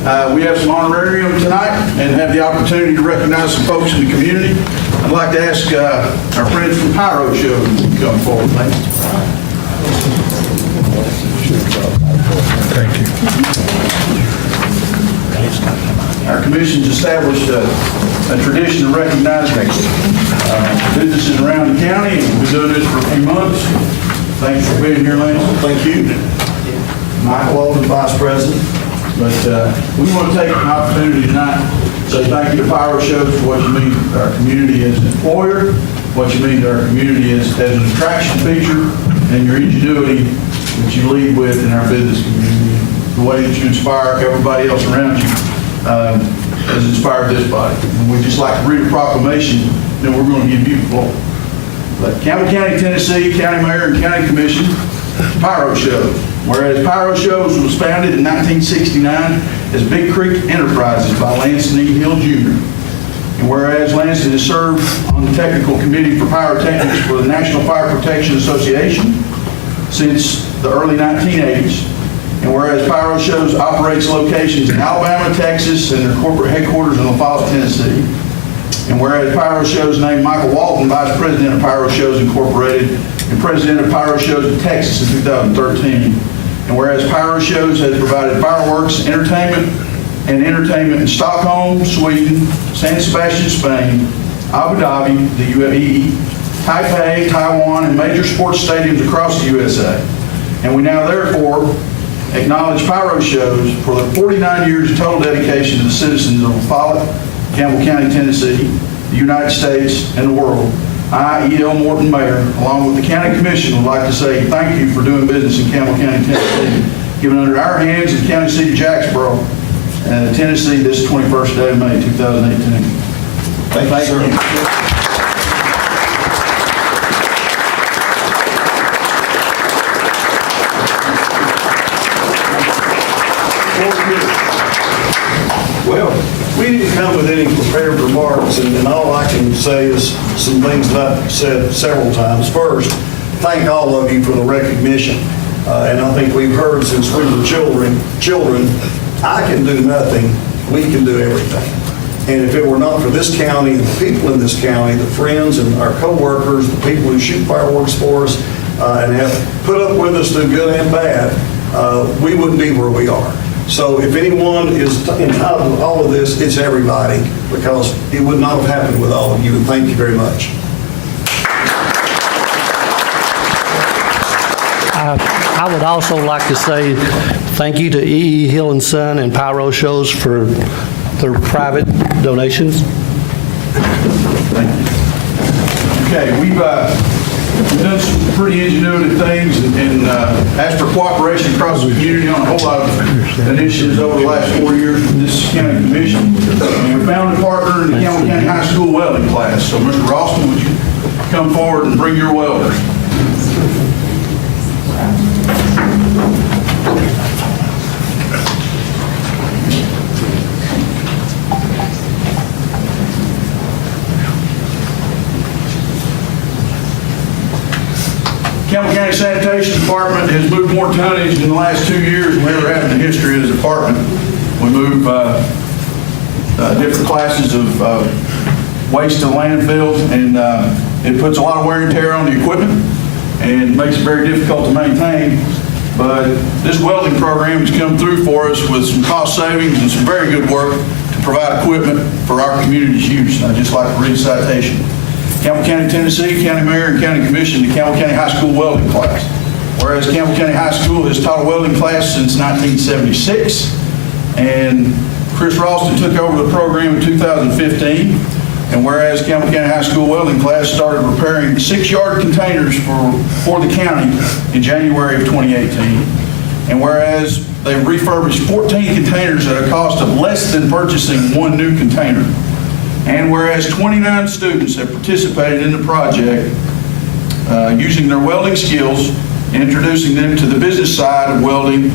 We have some honorarium tonight and have the opportunity to recognize some folks in the community. I'd like to ask our friends from Pyro Show to come forward, please. Thank you. Our commission's established a tradition of recognizing businesses around the county, and we've been doing this for a few months. Thanks for being here, Lance. Thank you. Michael Alden, Vice President. But we want to take an opportunity tonight to say thank you to Pyro Shows for what you mean to our community as an employer, what you mean to our community as an attraction feature, and your ingenuity that you lead with in our business community. The way that you inspire everybody else around you has inspired this body. And we'd just like to read a proclamation, then we're going to give you the floor. But Campbell County, Tennessee, County Mayor and County Commission, Pyro Shows. Whereas Pyro Shows was founded in 1969 as Big Creek Enterprises by Lanston E. Hill Jr. And whereas Lanston has served on the technical committee for pyrotechnics for the National Fire Protection Association since the early 1980s. And whereas Pyro Shows operates locations in Alabama, Texas, and their corporate headquarters in LaFosse, Tennessee. And whereas Pyro Shows named Michael Walton Vice President of Pyro Shows Incorporated and President of Pyro Shows of Texas in 2013. And whereas Pyro Shows has provided fireworks, entertainment in Stockholm, Sweden, San Sebastian, Spain, Abu Dhabi, the UAE, Taipei, Taiwan, and major sports stadiums across the USA. And we now therefore acknowledge Pyro Shows for their 49 years of total dedication to the citizens of Follett, Campbell County, Tennessee, the United States, and the world. I, E.L. Morton, Mayor, along with the County Commission, would like to say thank you for doing business in Campbell County, Tennessee, given under our hands in County Seat of Jacksboro, Tennessee, this 21st day of May, 2018. Thank you, sir. Well, we didn't come with any prepared remarks, and all I can say is some things that I've said several times. First, thank all of you for the recognition. And I think we've heard since we were children, I can do nothing, we can do everything. And if it were not for this county and the people in this county, the friends and our co-workers, the people who shoot fireworks for us and have put up with us through good and bad, we wouldn't be where we are. So if anyone is entitled to all of this, it's everybody, because it would not have happened with all of you, and thank you very much. I would also like to say thank you to E.E. Hill and Son and Pyro Shows for their private donations. Thank you. Okay, we've done some pretty ingenuitive things and asked for cooperation across the community on a whole lot of initiatives over the last 4 years with this county commission. And we found a partner in the Campbell County High School welding class. So Mr. Ralston, would you come forward and bring your welder? Campbell County Sanitation Department has moved more tonnage in the last 2 years than we ever have in the history of the department. We move different classes of waste to landfills, and it puts a lot of wear and tear on the equipment and makes it very difficult to maintain. But this welding program has come through for us with some cost savings and some very good work to provide equipment for our community's use. And I'd just like to read a citation. Campbell County, Tennessee, County Mayor and County Commission to Campbell County High School welding class. Whereas Campbell County High School has taught a welding class since 1976, and Chris Ralston took over the program in 2015. And whereas Campbell County High School welding class started repairing 6-yard containers for the county in January of 2018. And whereas they refurbished 14 containers at a cost of less than purchasing one new container. And whereas 29 students have participated in the project using their welding skills and introducing them to the business side of welding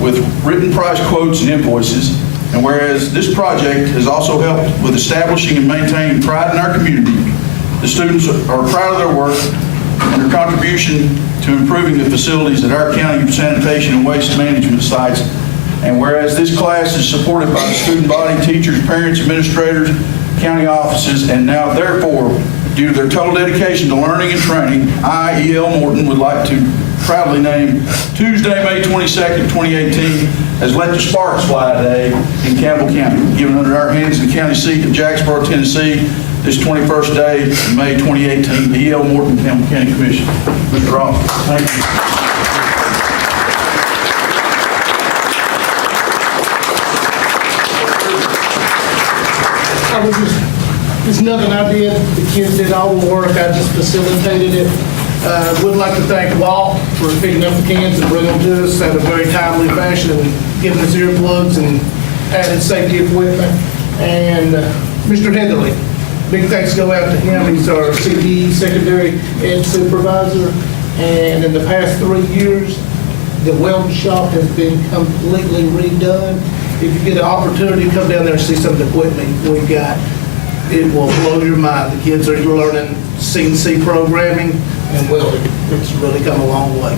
with written price quotes and invoices. And whereas this project has also helped with establishing and maintaining pride in our community, the students are proud of their work and their contribution to improving the facilities at our county sanitation and waste management sites And whereas this class is supported by the student body, teachers, parents, administrators, county offices, and now therefore, due to their total dedication to learning and training, I, E.L. Morton, would like to proudly name Tuesday, May 22nd, 2018 as Let the Sparks Fly Day in Campbell County, given under our hands in the county seat of Jacksboro, Tennessee, this 21st day of May 2018, the E.L. Morton Campbell County Commission. Mr. Ross, thank you. It's nothing I did. The kids did all the work. I just facilitated it. Would like to thank Walt for picking up the cans and bringing them to us at a very timely fashion and giving us earplugs and added safety equipment. And Mr. Heatherly, big thanks go out to him. He's our CPE secondary ed supervisor. And in the past 3 years, the weld shop has been completely redone. If you get an opportunity to come down there and see some of the equipment we've got, it will blow your mind. The kids are learning CNC programming and welding. It's really come a long way.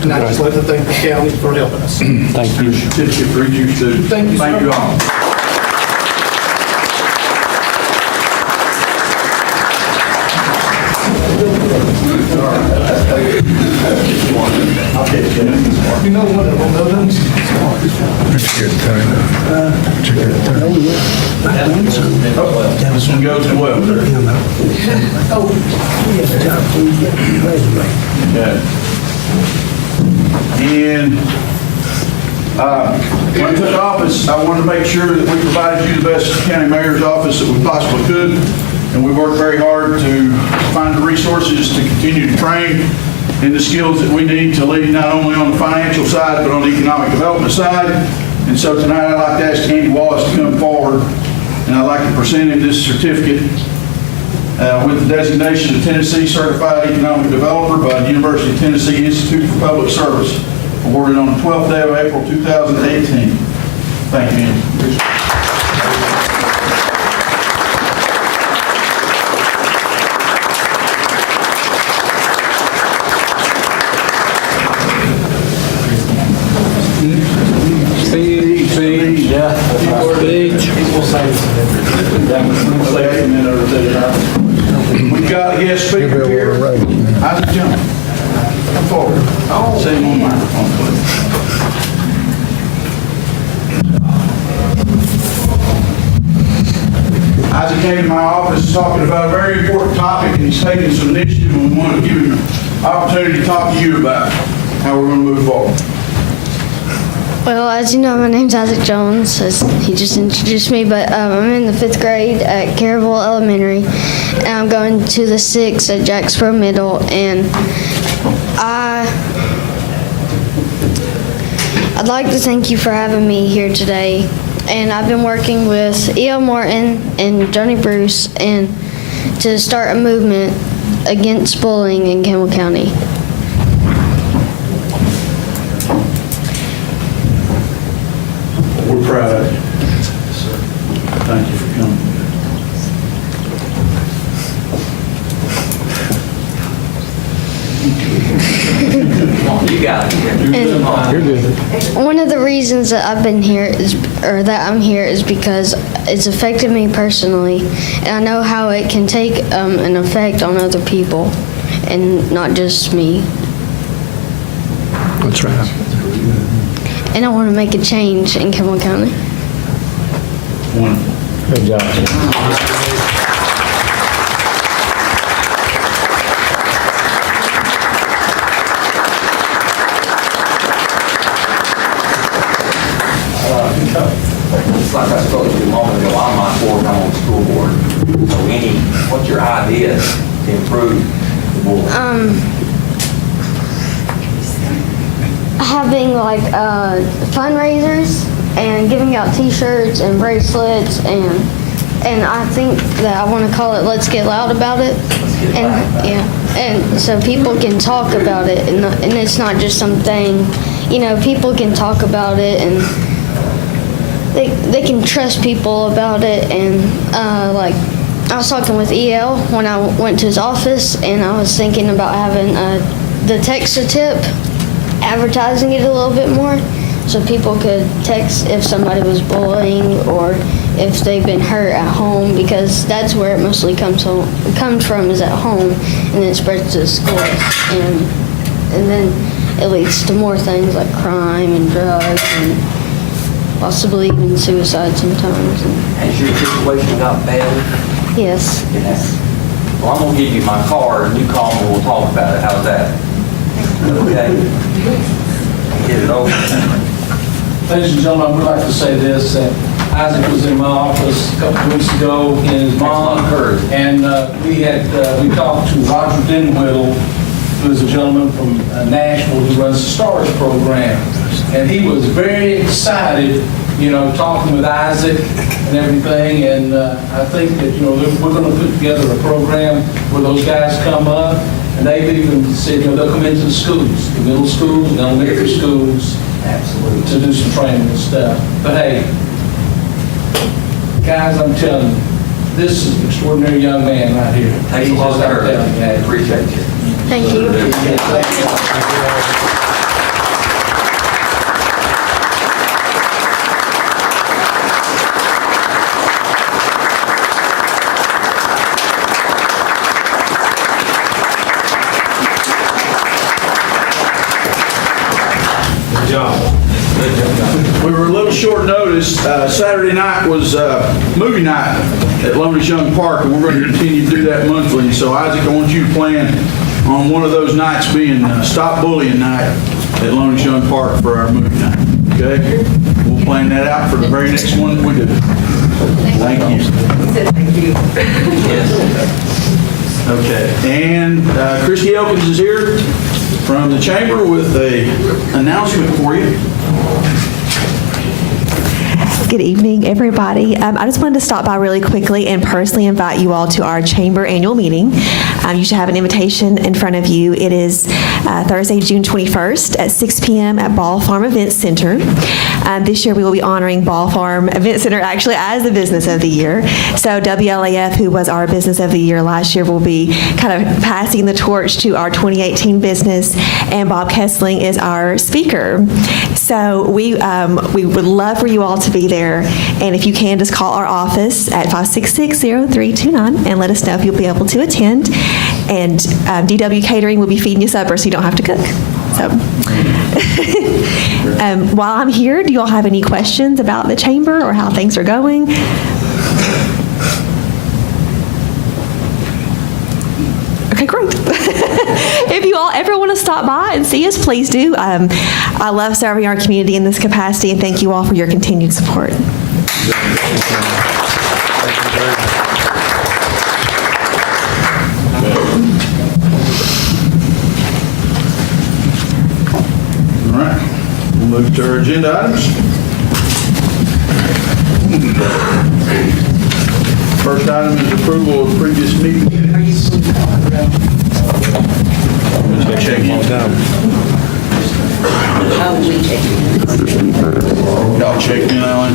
And I just like to thank the county for helping us. Thank you. Certificate for each of you students. Thank you, sir. Thank you all. You know what, This one goes to well. Okay. And when I took office, I wanted to make sure that we provided you the best county mayor's office that we possibly could. And we worked very hard to find the resources to continue to train in the skills that we need to lead not only on the financial side, but on the economic development side. And so tonight I'd like to ask Andy Wallace to come forward, and I'd like to present him this certificate with the designation of Tennessee Certified Economic Developer by the University of Tennessee Institute for Public Service, awarded on the 12th day of April 2018. Thank you, Andy. We've got a guest speaker here. Isaac Jones. Come forward. Say him on the microphone, please. Isaac came to my office talking about a very important topic, and he's taking some initiative, and we want to give him an opportunity to talk to you about how we're going to move forward. Well, as you know, my name's Isaac Jones, as he just introduced me, but I'm in the 5th grade at Carrollville Elementary, and I'm going to the 6th at Jacksboro Middle, and I'd like to thank you for having me here today. And I've been working with E.L. Morton and Johnny Bruce and to start a movement against bullying in Campbell County. We're proud of you. Thank you for coming. You got it. You're good. One of the reasons that I've been here that I'm here is because it's affected me personally, and I know how it can take an effect on other people, and not just me. That's right. And I want to make a change in Campbell County. Wonderful. Good job. It's like I spoke to you a moment ago, I'm my fourth time on the school board. So what's your idea to improve the board? Having like fundraisers and giving out T-shirts and bracelets, and I think that I want to call it "Let's Get Loud About It," and yeah, and so people can talk about it, and it's not just something, people can talk about it, and they can trust people about it, and like I was talking with EL when I went to his office, and I was thinking about having the Texture Tip, advertising it a little bit more, so people could text if somebody was bullying or if they've been hurt at home, because that's where it mostly comes from is at home, and then it spreads to the schools, and then it leads to more things like crime and drugs and possibly even suicide sometimes. Has your situation got bad? Yes. Yes. Well, I'm gonna give you my card, and you call me, and we'll talk about it. How's that? Okay? Get it over. Ladies and gentlemen, I would like to say this, that Isaac was in my office a couple of weeks ago, and his mom, and we talked to Roger Denwhiddle, who is a gentleman from Nashville who runs the STARS program. And he was very excited, talking with Isaac and everything, and I think that, we're going to put together a program where those guys come up, and they've even said, they'll come into the schools, the middle schools, and elementary schools, Absolutely. to do some training and stuff. But hey, guys, I'm telling you, this is an extraordinary young man right here. Thanks a lot, He's just out sir. there, man. Appreciate you. Thank you. We were a little short notice. Saturday night was movie night at Loners Young Park, and we're going to continue to do that monthly. And so, Isaac, I want you to plan on one of those nights being Stop Bullying Night at Loners Young Park for our movie night. Okay? We'll plan that out for the very next one that we do. Thank you. Okay. And Christy Elkins is here from the Chamber with an announcement for you. Good evening, everybody. I just wanted to stop by really quickly and personally invite you all to our Chamber annual meeting. You should have an invitation in front of you. It is Thursday, June 21st at 6 p.m. at Ball Farm Event Center. This year we will be honoring Ball Farm Event Center actually as the Business of the Year. So WLAF, who was our Business of the Year last year, will be kind of passing the torch to our 2018 business, and Bob Kessling is our speaker. So we would love for you all to be there, and if you can, just call our office at 566-0329 and let us know if you'll be able to attend. And DW Catering will be feeding you supper, so you don't have to cook. So while I'm here, do you all have any questions about the Chamber or how things are going? Okay, great. If you all ever want to stop by and see us, please do. I love serving our community in this capacity, and thank you all for your continued support. All right, we'll move to our agenda items. First item is approval of previous meeting minutes. Check in. Y'all checked in, Alan?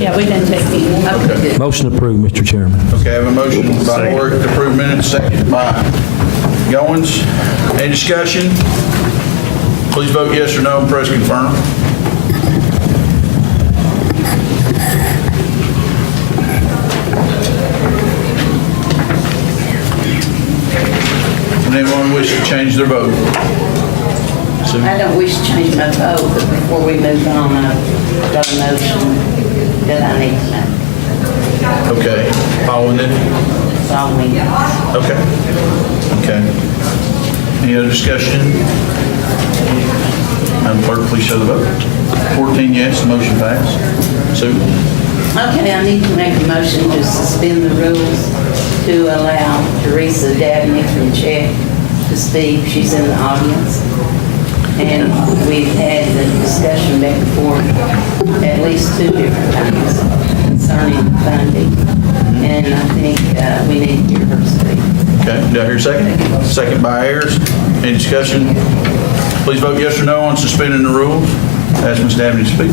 Yeah, we done checked in. Okay. Motion approved, Mr. Chairman. Okay, I have a motion by Lori to approve minutes, second by Goins. Any discussion? Please vote yes or no and press confirm. Does anyone wish to change their vote? I don't wish to change my vote, but before we move on, I've got a motion that I need to know. Okay, following it? That's all we got. Okay. Okay. Any other discussion? Madam Clerk, please show the vote. 14 yes, the motion passed. Sue? Okay, I need to make a motion to suspend the rules to allow Teresa Dabney from Czech to speak. She's in the audience. And we've had the discussion back and forth at least 2 different times concerning the funding. And I think we need to hear her speak. Okay, do I hear a second? Second by Ayers. Any discussion? Please vote yes or no on suspending the rules. Ask Ms. Dabney to speak.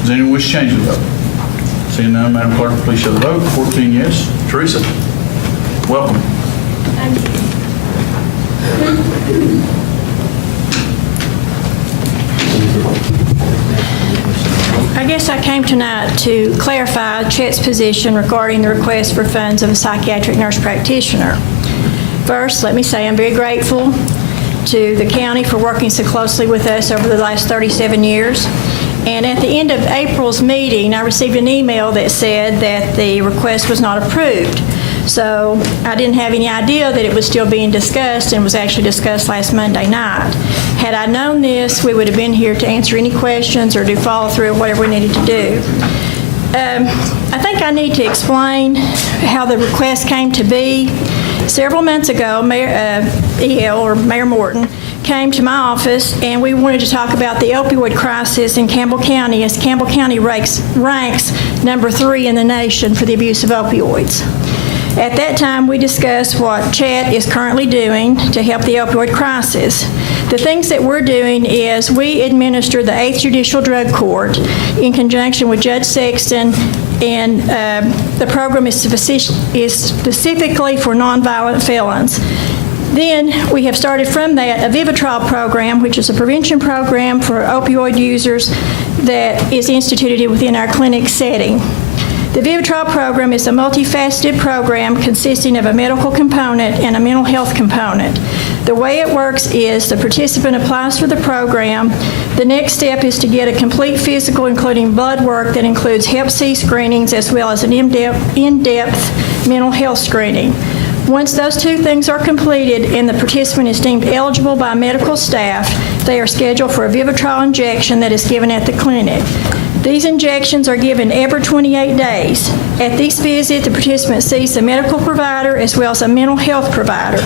Does anyone wish to change the vote? Seeing none, Madam Clerk, please show the vote. 14 yes. Teresa? Welcome. I guess I came tonight to clarify Chet's position regarding the request for funds of a psychiatric nurse practitioner. First, let me say I'm very grateful to the county for working so closely with us over the last 37 years. And at the end of April's meeting, I received an email that said that the request was not approved. So I didn't have any idea that it was still being discussed and was actually discussed last Monday night. Had I known this, we would have been here to answer any questions or do follow through or whatever we needed to do. I think I need to explain how the request came to be. Several months ago, Mayor Morton came to my office and we wanted to talk about the opioid crisis in Campbell County, as Campbell County ranks number 3 in the nation for the abuse of opioids. At that time, we discussed what Chet is currently doing to help the opioid crisis. The things that we're doing is we administer the 8th Judicial Drug Court in conjunction with Judge Sexton, and the program is specifically for nonviolent felons. Then we have started from that a Vivitrol program, which is a prevention program for opioid users that is instituted within our clinic setting. The Vivitrol program is a multifaceted program consisting of a medical component and a mental health component. The way it works is the participant applies for the program. The next step is to get a complete physical, including blood work that includes Hep C screenings as well as an in-depth mental health screening. Once those two things are completed and the participant is deemed eligible by medical staff, they are scheduled for a Vivitrol injection that is given at the clinic. These injections are given every 28 days. At this visit, the participant sees a medical provider as well as a mental health provider.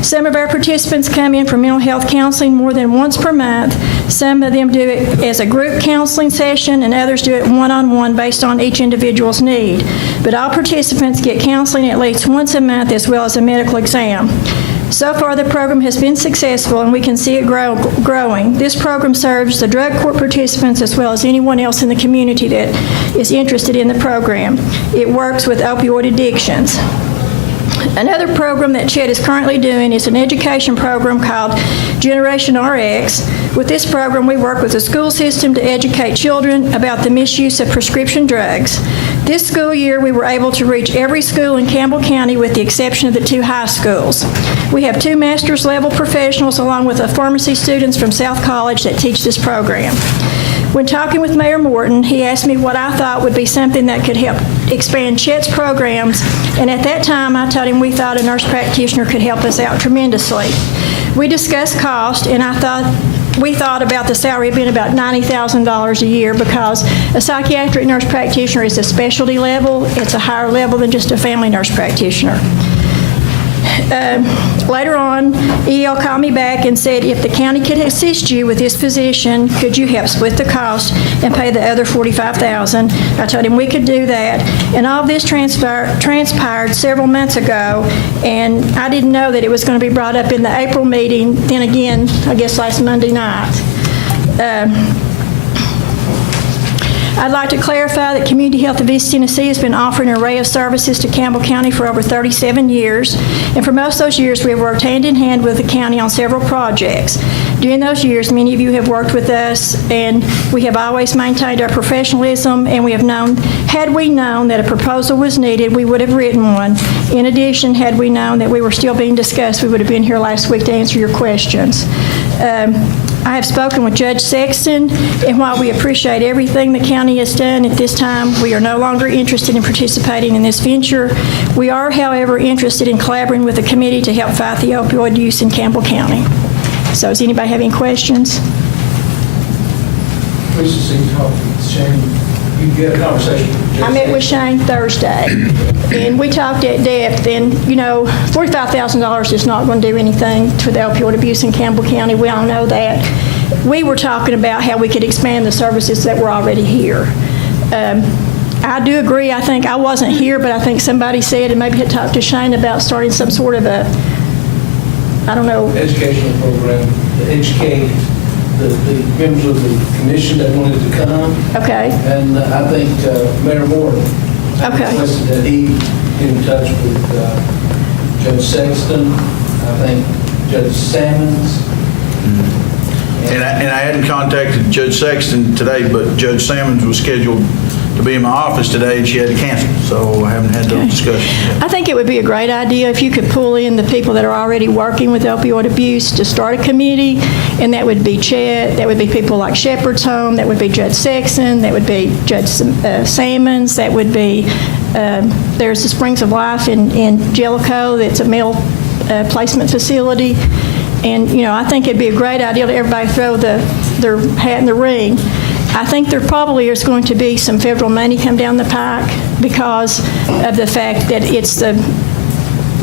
Some of our participants come in for mental health counseling more than once per month. Some of them do it as a group counseling session, and others do it one-on-one based on each individual's need. But all participants get counseling at least once a month as well as a medical exam. So far, the program has been successful, and we can see it growing. This program serves the drug court participants as well as anyone else in the community that is interested in the program. It works with opioid addictions. Another program that Chet is currently doing is an education program called Generation RX. With this program, we work with the school system to educate children about the misuse of prescription drugs. This school year, we were able to reach every school in Campbell County with the exception of the 2 high schools. We have 2 master's level professionals along with pharmacy students from South College that teach this program. When talking with Mayor Morton, he asked me what I thought would be something that could help expand Chet's programs, and at that time I told him we thought a nurse practitioner could help us out tremendously. We discussed cost, and we thought about the salary being about $90,000 a year because a psychiatric nurse practitioner is a specialty level. It's a higher level than just a family nurse practitioner. Later on, EL called me back and said, if the county could assist you with this position, could you help split the cost and pay the other $45,000? I told him we could do that. And all of this transpired several months ago, and I didn't know that it was going to be brought up in the April meeting, then again, I guess last Monday night. I'd like to clarify that Community Health of East Tennessee has been offering an array of services to Campbell County for over 37 years, and for most of those years we have worked hand in hand with the county on several projects. During those years, many of you have worked with us, and we have always maintained our professionalism, and we have known, had we known that a proposal was needed, we would have written one. In addition, had we known that we were still being discussed, we would have been here last week to answer your questions. I have spoken with Judge Sexton, and while we appreciate everything the county has done at this time, we are no longer interested in participating in this venture. We are, however, interested in collaborating with the committee to help fight the opioid use in Campbell County. So does anybody have any questions? Please see, talk with Shane. You get a conversation with Judge. I met with Shane Thursday, and we talked at depth, and, you know, $45,000 is not going to do anything to the opioid abuse in Campbell County. We all know that. We were talking about how we could expand the services that were already here. I do agree. I think I wasn't here, but I think somebody said, and maybe had talked to Shane about starting some sort of a, I don't know. Educational program to educate the members of the commission that wanted to come. Okay. And I think Mayor Morton Okay. requested that he get in touch with Judge Sexton, I think Judge Sammons. And I hadn't contacted Judge Sexton today, but Judge Sammons was scheduled to be in my office today, and she had to cancel, so I haven't had those discussions yet. I think it would be a great idea if you could pull in the people that are already working with opioid abuse to start a committee, and that would be Chet, that would be people like Shepherd's Home, that would be Judge Sexton, that would be Judge Sammons, that would be, there's the Springs of Life in Jellicoe, that's a male placement facility. And, you know, I think it'd be a great idea to everybody throw their hat in the ring. I think there probably is going to be some federal money come down the pike because of the fact that it's the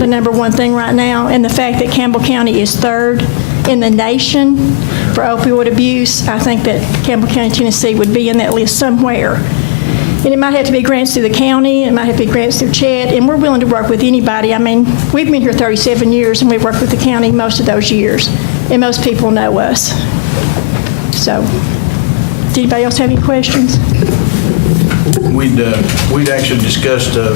number one thing right now, and the fact that Campbell County is third in the nation for opioid abuse. I think that Campbell County, Tennessee would be in that list somewhere. And it might have to be grants through the county, it might have to be grants through Chet, and we're willing to work with anybody. I mean, we've been here 37 years, and we've worked with the county most of those years, and most people know us. So, does anybody else have any questions? We'd actually discussed an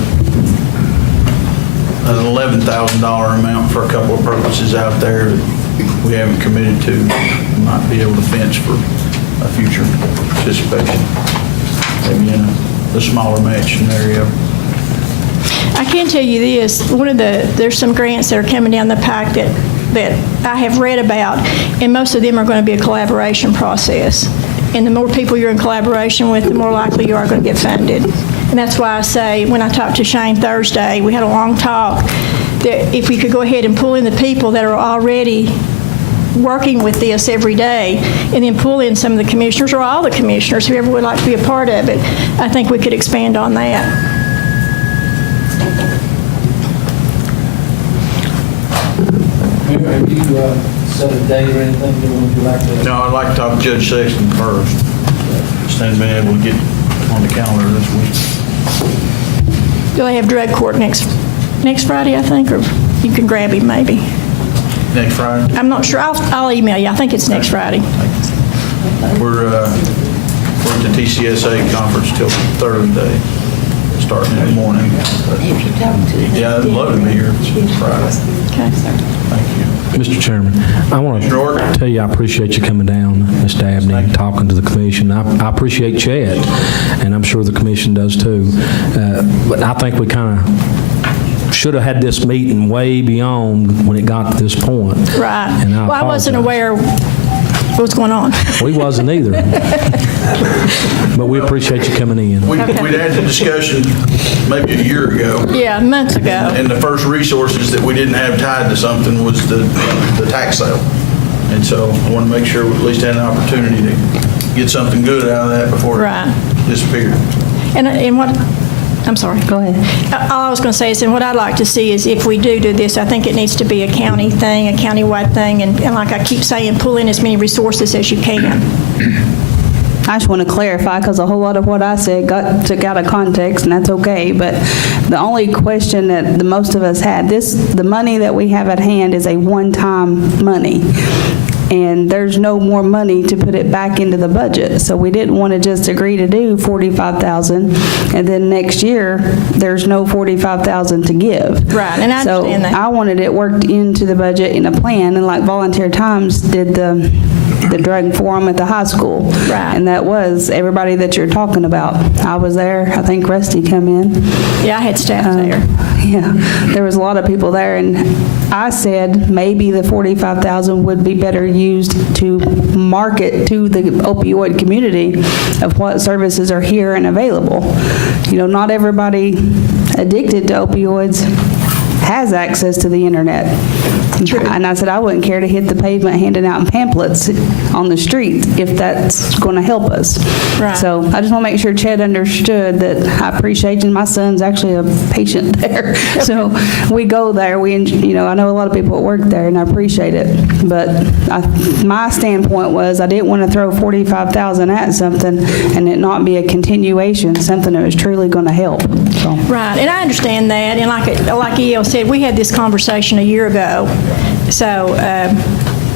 $11,000 amount for a couple of purposes out there that we haven't committed to. We might be able to fence for a future participation, maybe in the smaller match scenario. I can tell you this, there's some grants that are coming down the pike that I have read about, and most of them are going to be a collaboration process. And the more people you're in collaboration with, the more likely you are going to get funded. And that's why I say, when I talked to Shane Thursday, we had a long talk, that if we could go ahead and pull in the people that are already working with this every day, and then pull in some of the commissioners, or all the commissioners, whoever would like to be a part of it, I think we could expand on that. Have you set a date or anything, would you like to? No, I'd like to talk to Judge Sexton first. Just ain't been able to get on the calendar this week. Do they have drug court next Friday, I think, or you can grab him maybe? Next Friday? I'm not sure. I'll email you. I think it's next Friday. We're at the TCSA conference till Thursday, starting in the morning. Yeah, I'd love to be here Friday. Okay. Thank you. Mr. Chairman, I want Mr. Orr. to tell you I appreciate you coming down, Ms. Dabney, talking to the commission. I appreciate Chad, and I'm sure the commission does too. But I think we kind of should have had this meeting way beyond when it got to this point. Right. And Well, I wasn't aware what's going on. We wasn't either. But we appreciate you coming in. We'd had the discussion maybe a year ago. Yeah, months ago. And the first resources that we didn't have tied to something was the tax sale. And so I want to make sure we at least had an opportunity to get something good out of that before it disappeared. And what, I'm sorry. Go ahead. All I was going to say is, and what I'd like to see is if we do this, I think it needs to be a county thing, a county-wide thing, and like I keep saying, pull in as many resources as you can. I just want to clarify, because a whole lot of what I said got took out of context, and that's okay, but the only question that the most of us had, the money that we have at hand is a one-time money, and there's no more money to put it back into the budget. So we didn't want to just agree to do $45,000, and then next year, there's no $45,000 to give. Right, and I understand that. So I wanted it worked into the budget in a plan, and like Volunteer Times did the drug forum at the high school. Right. And that was everybody that you're talking about. I was there. I think Rusty come in. Yeah, I had staff there. Yeah, there was a lot of people there, and I said maybe the $45,000 would be better used to market to the opioid community of what services are here and available. You know, not everybody addicted to opioids has access to the internet. True. And I said I wouldn't care to hit the pavement handing out pamphlets on the street if that's going to help us. Right. So I just want to make sure Chad understood that I appreciate, and my son's actually a patient there. So we go there. I know a lot of people that work there, and I appreciate it. But my standpoint was I didn't want to throw $45,000 at something and it not be a continuation, something that was truly going to help. So. Right, and I understand that, and like E.L. said, we had this conversation a year ago, so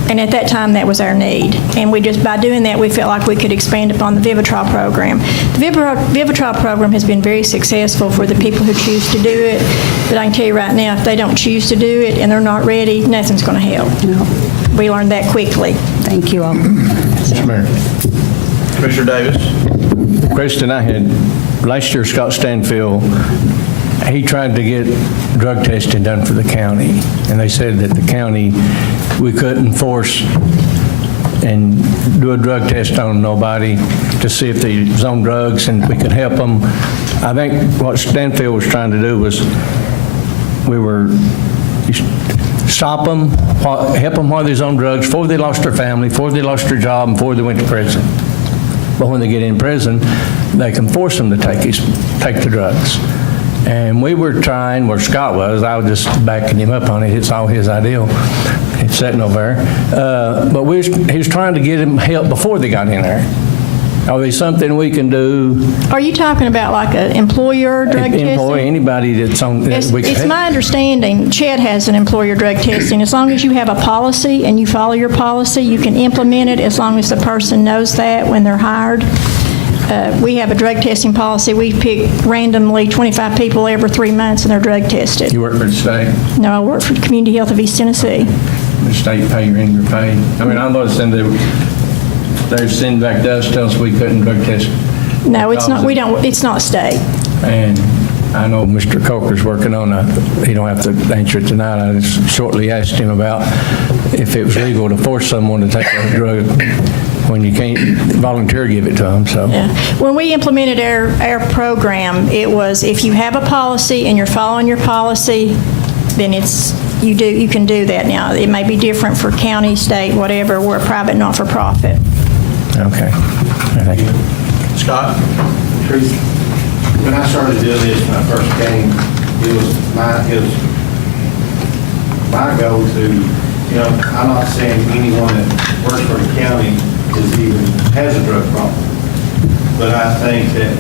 And at that time, that was our need. And we just, by doing that, we felt like we could expand upon the Vivitrol program. The Vivitrol program has been very successful for the people who choose to do it, but I can tell you right now, if they don't choose to do it and they're not ready, nothing's going to help. We learned that quickly. Thank you all. Mr. Mayor. Commissioner Davis? Kristen, last year Scott Stanfield, he tried to get drug testing done for the county, and they said that the county, we couldn't force and do a drug test on nobody to see if they was on drugs and we could help them. I think what Stanfield was trying to do was stop them, help them while they're on drugs, before they lost their family, before they lost their job, and before they went to prison. But when they get in prison, they can force them to take the drugs. And we were trying, where Scott was, I was just backing him up on it. It's all his idea. He's sitting over there. But he was trying to get them help before they got in there. Are there something we can do? Are you talking about like an employer drug testing? Employee, anybody that's on. It's my understanding, Chet has an employer drug testing. As long as you have a policy and you follow your policy, you can implement it as long as the person knows that when they're hired. We have a drug testing policy. We pick randomly 25 people every 3 months and they're drug tested. You work for the state? No, I work for the Community Health of East Tennessee. The state pay your in your pay? I mean, I'm going to send they're sending back to us, tell us we couldn't drug test. No, it's not, it's not state. And I know Mr. Coker's working on he don't have to answer it tonight. I just shortly asked him about if it was legal to force someone to take a drug when you can't volunteer give it to them, so. Yeah. When we implemented our program, it was if you have a policy and you're following your policy, then you can do that now. It may be different for county, state, whatever. We're a private, not-for-profit. Okay. Thank you. Scott? Teresa, when I started doing this, when I first came, it was my goal to, I'm not saying anyone that works for the county has a drug problem, but I think that,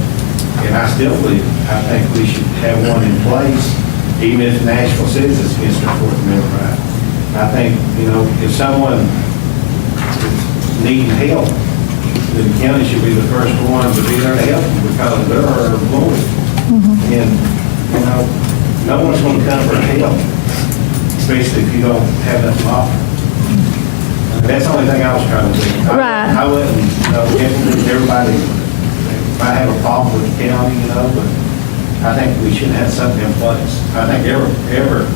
and I still believe, I think we should have one in place, even if Nashville says it's against their Fourth Amendment right. I think, if someone needs help, then the county should be the first one to be there to help them because they're our employees. And, no one's going to come for help, especially if you don't have that law. That's the only thing I was trying to do. Right. I wouldn't, everybody, if I have a problem with the county, but I think we should have something in place. I think every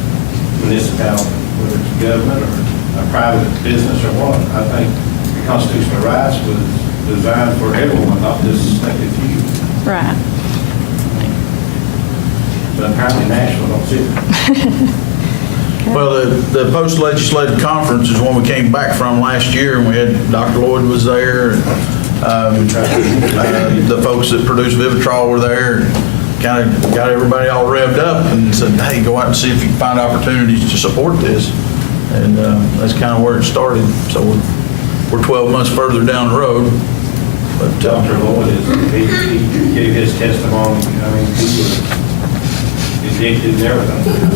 municipality, whether it's government or a private business or what, I think the constitutional rights was designed for everyone, not just a few. Right. But apparently Nashville don't see it. Well, the post-legislative conference is one we came back from last year, and we had Dr. Lloyd was there, and the folks that produce Vivitrol were there, and kind of got everybody all revved up and said, hey, go out and see if you can find opportunities to support this. And that's kind of where it started. So we're 12 months further down the road. But Dr. Lloyd, he gave his testimony. I mean, he was addicted and everything.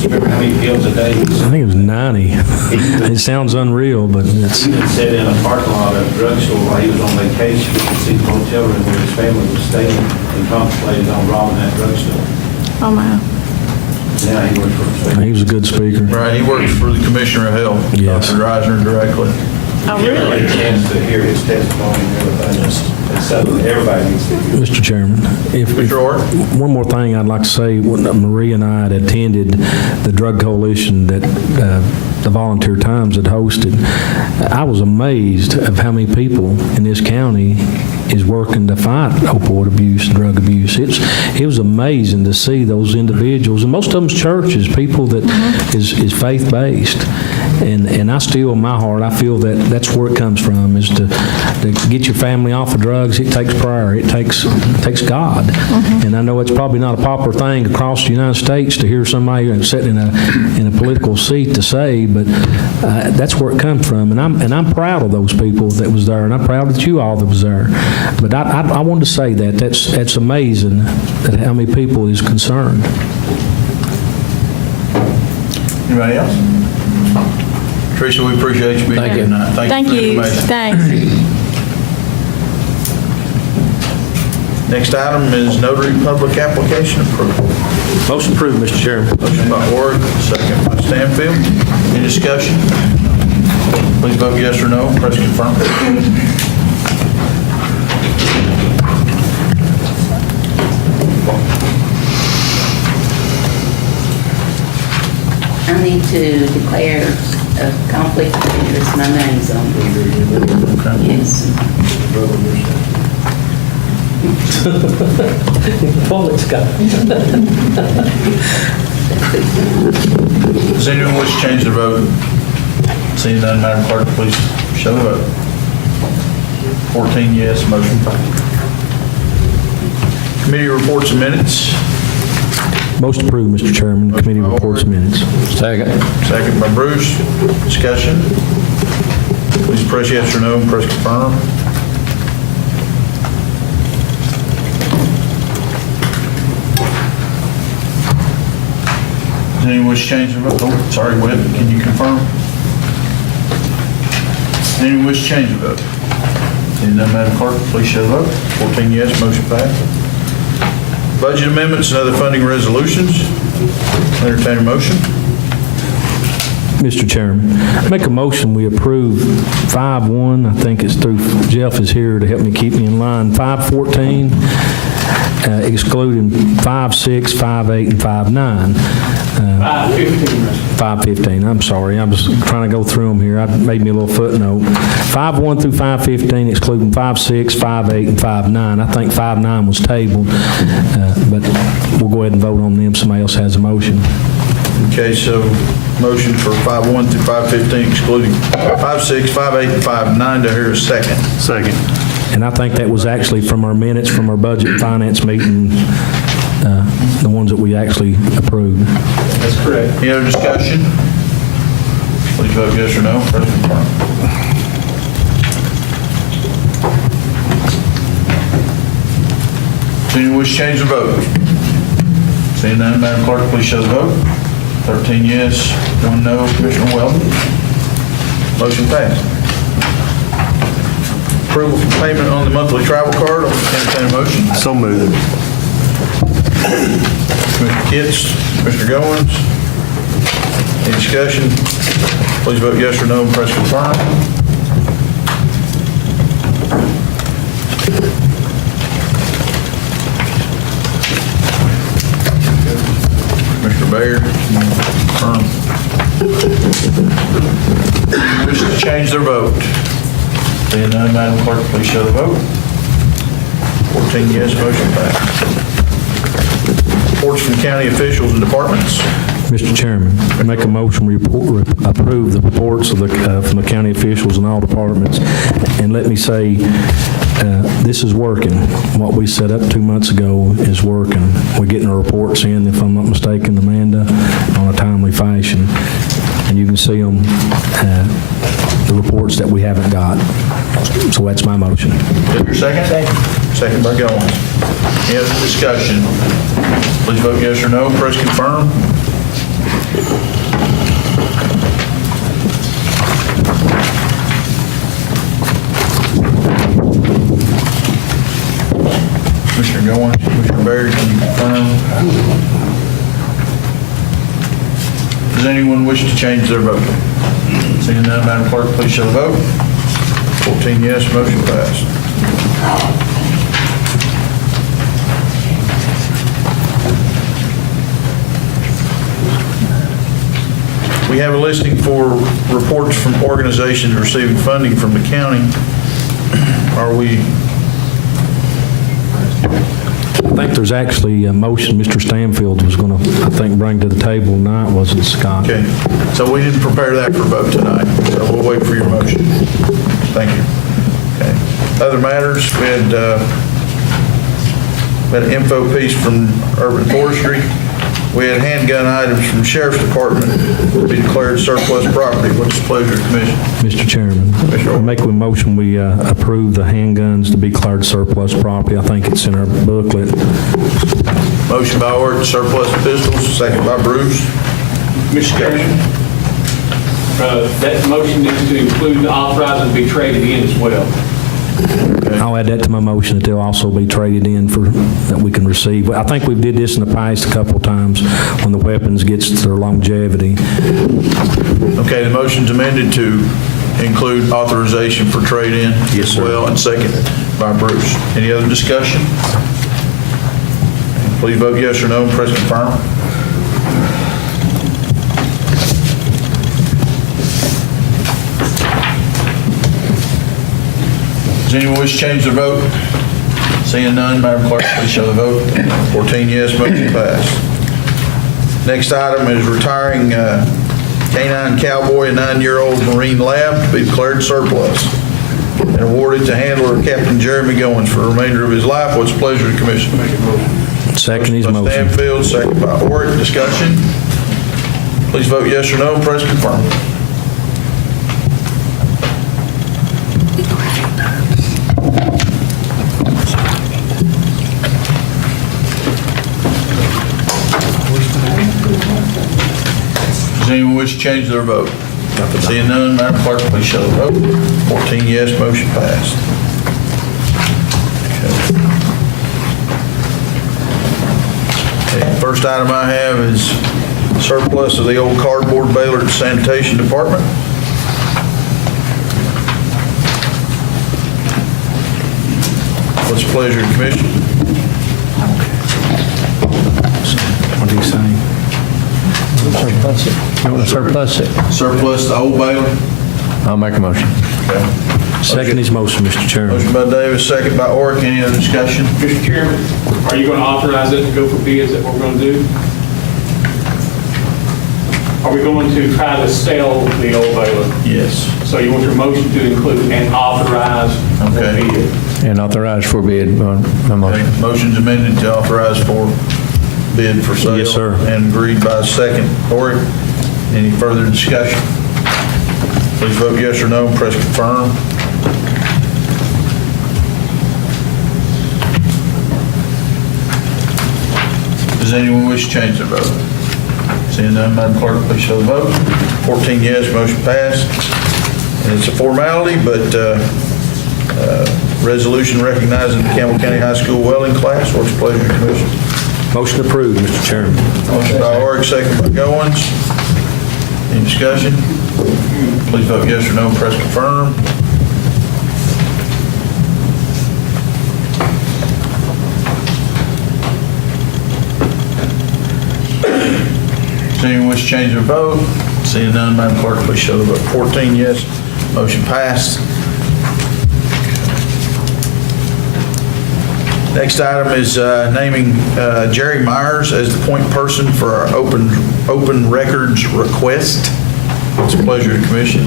Remember how many pills a day? I think it was 90. It sounds unreal, but it's... He even sat in a parking lot at a drugstore while he was on vacation. You could see the hotel room where his family was staying and contemplated on robbing that drugstore. Oh, my. Now he works for the state. He was a good speaker. right, he works for the Commissioner of Health, Yes. Dr. Reisner directly. Oh, You ever really? get a chance to hear his testimony and everything? It's something everybody needs to hear. Mr. Chairman, Mr. Orr? one more thing I'd like to say, when Maria and I had attended the drug coalition that the Volunteer Times had hosted, I was amazed of how many people in this county is working to fight opioid abuse and drug abuse. It was amazing to see those individuals, and most of them's churches, people that is faith-based. And I still, in my heart, I feel that that's where it comes from, is to get your family off of drugs. It takes prayer. It takes God. And I know it's probably not a popular thing across the United States to hear somebody sitting in a political seat to say, but that's where it comes from. And I'm proud of those people that was there, and I'm proud that you all that was there. But I wanted to say that's amazing that how many people is concerned. Anybody else? Teresa, we appreciate you being here tonight. Thank for the you. information. Thanks. Next item is notary public application approval. Motion approved, Mr. Chairman. Motion by Ward, second by Stanfield. Any discussion? Please vote yes or no. Press confirm. I need to declare a conflict of interest. My name's on there. Yes. Does anyone wish to change their vote? Seeing none, Madam Clerk, please show the vote. 14 yes, motion passed. Committee reports and minutes. Most approved, Mr. Chairman. Committee reports minutes. Second. Second by Bruce. Discussion. Please press yes or no and press confirm. Does anyone wish to change their vote? Oh, sorry, Whit, can you confirm? Does anyone wish to change their vote? Seeing none, Madam Clerk, please show the vote. 14 yes, motion passed. Budget amendments and other funding resolutions. Entertain a motion. Mr. Chairman, make a motion, we approve 5-1, I think it's through, Jeff is here to help me keep me in line, 514, excluding 5-6, 5-8, and 5-9. 515, I'm sorry, I was trying to go through them here, I made me a little footnote. 5-1 through 515, excluding 5-6, 5-8, and 5-9. I think 5-9 was tabled, but we'll go ahead and vote on them, somebody else has a motion. Okay, so motion for 5-1 through 5-15, excluding 5-6, 5-8, and 5-9. Do I hear a second? Second. And I think that was actually from our minutes from our budget and finance meeting, the ones that we actually approved. That's correct. Any other discussion? Please vote yes or no. Press confirm. Does anyone wish to change the vote? Seeing none, Madam Clerk, please show the vote. 13 yes, 1 no. Commissioner Weldon. Motion passed. Approval for payment on the monthly travel card. I'll entertain a motion. So moved. Commissioner Kitts, Commissioner Goins. Any discussion? Please vote yes or no and press confirm. Commissioner Baird, can you confirm? Wish to change their vote? Seeing none, Madam Clerk, please show the vote. 14 yes, motion passed. Reports from county officials and departments. Mr. Chairman, I make a motion we approve the reports of from the county officials and all departments. And let me say, this is working. What we set up 2 months ago is working. We're getting our reports in, if I'm not mistaken, Amanda, on a timely fashion. And you can see them, the reports that we haven't got. So that's my motion. Is your second? Second by Goins. Any other discussion? Please vote yes or no. Press confirm. Commissioner Goins, Commissioner Baird, can you confirm? Does anyone wish to change their vote? Seeing none, Madam Clerk, please show the vote. 14 yes, motion passed. We have a listing for reports from organizations receiving funding from the county. Are we? I think there's actually a motion Mr. Stanfield was going to, I think, bring to the table tonight, wasn't it, Scott? Okay, so we didn't prepare that for vote tonight, so we'll wait for your motion. Thank you. Okay. Other matters, we had an info piece from Urban Forestry. We had handgun items from Sheriff's Department to be declared surplus property. What's the pleasure of the commission? Mr. Chairman, I make a motion we approve the handguns to be declared surplus property. I think it's in our booklet. Motion by Ord, surplus pistols, second by Bruce. Discussion. that motion is to include authorizing to be traded in as well. I'll add that to my motion that they'll also be traded in for, that we can receive. I think we did this in the past a couple of times when the weapons gets to their longevity. Okay, the motion's amended to include authorization for trade-in as well, and seconded by Bruce. Any other discussion? Please vote yes or no and press confirm. Does anyone wish to change their vote? Seeing none, Madam Clerk, please show the vote. 14 yes, motion passed. Next item is retiring Canine Cowboy, a 9-year-old Marine Lab, to be declared surplus and awarded to handler Captain Jeremy Goins for the remainder of his life. What's the pleasure of the commission? Second his By motion. Stanfield, second by Orrick. Discussion? Please vote yes or no. Press confirm. Does anyone wish to change their vote? Seeing none, Madam Clerk, please show the vote. 14 yes, motion passed. Okay, first item I have is surplus of the old cardboard baler at the sanitation department. What's the pleasure of the commission? What are you saying? Surplus it. You want to surplus it? Surplus the old baler. I'll make a motion. Okay. Second his motion, Mr. Chairman. Motion by Davis, second by Orrick. Any other discussion? Mr. Chairman, are you going to authorize it to go for bids? Is that what we're going to do? Are we going to try to sell the old baler? Yes. So you want your motion to include and authorize the Okay. bid? And authorize for bid, my motion. Okay. Motion's amended to authorize for bid for sale. Yes, sir. And agreed by second. Orrick, any further discussion? Please vote yes or no and press confirm. Does anyone wish to change their vote? Seeing none, Madam Clerk, please show the vote. 14 yes, motion passed. And it's a formality, but resolution recognizing the Campbell County High School welding class. What's the pleasure of the commission? Motion approved, Mr. Chairman. Motion by Orrick, second by Goins. Any discussion? Please vote yes or no and press confirm. Does anyone wish to change their vote? Seeing none, Madam Clerk, please show the vote. 14 yes, motion passed. Next item is naming Jerry Myers as the point person for our open records request. It's a pleasure to commission.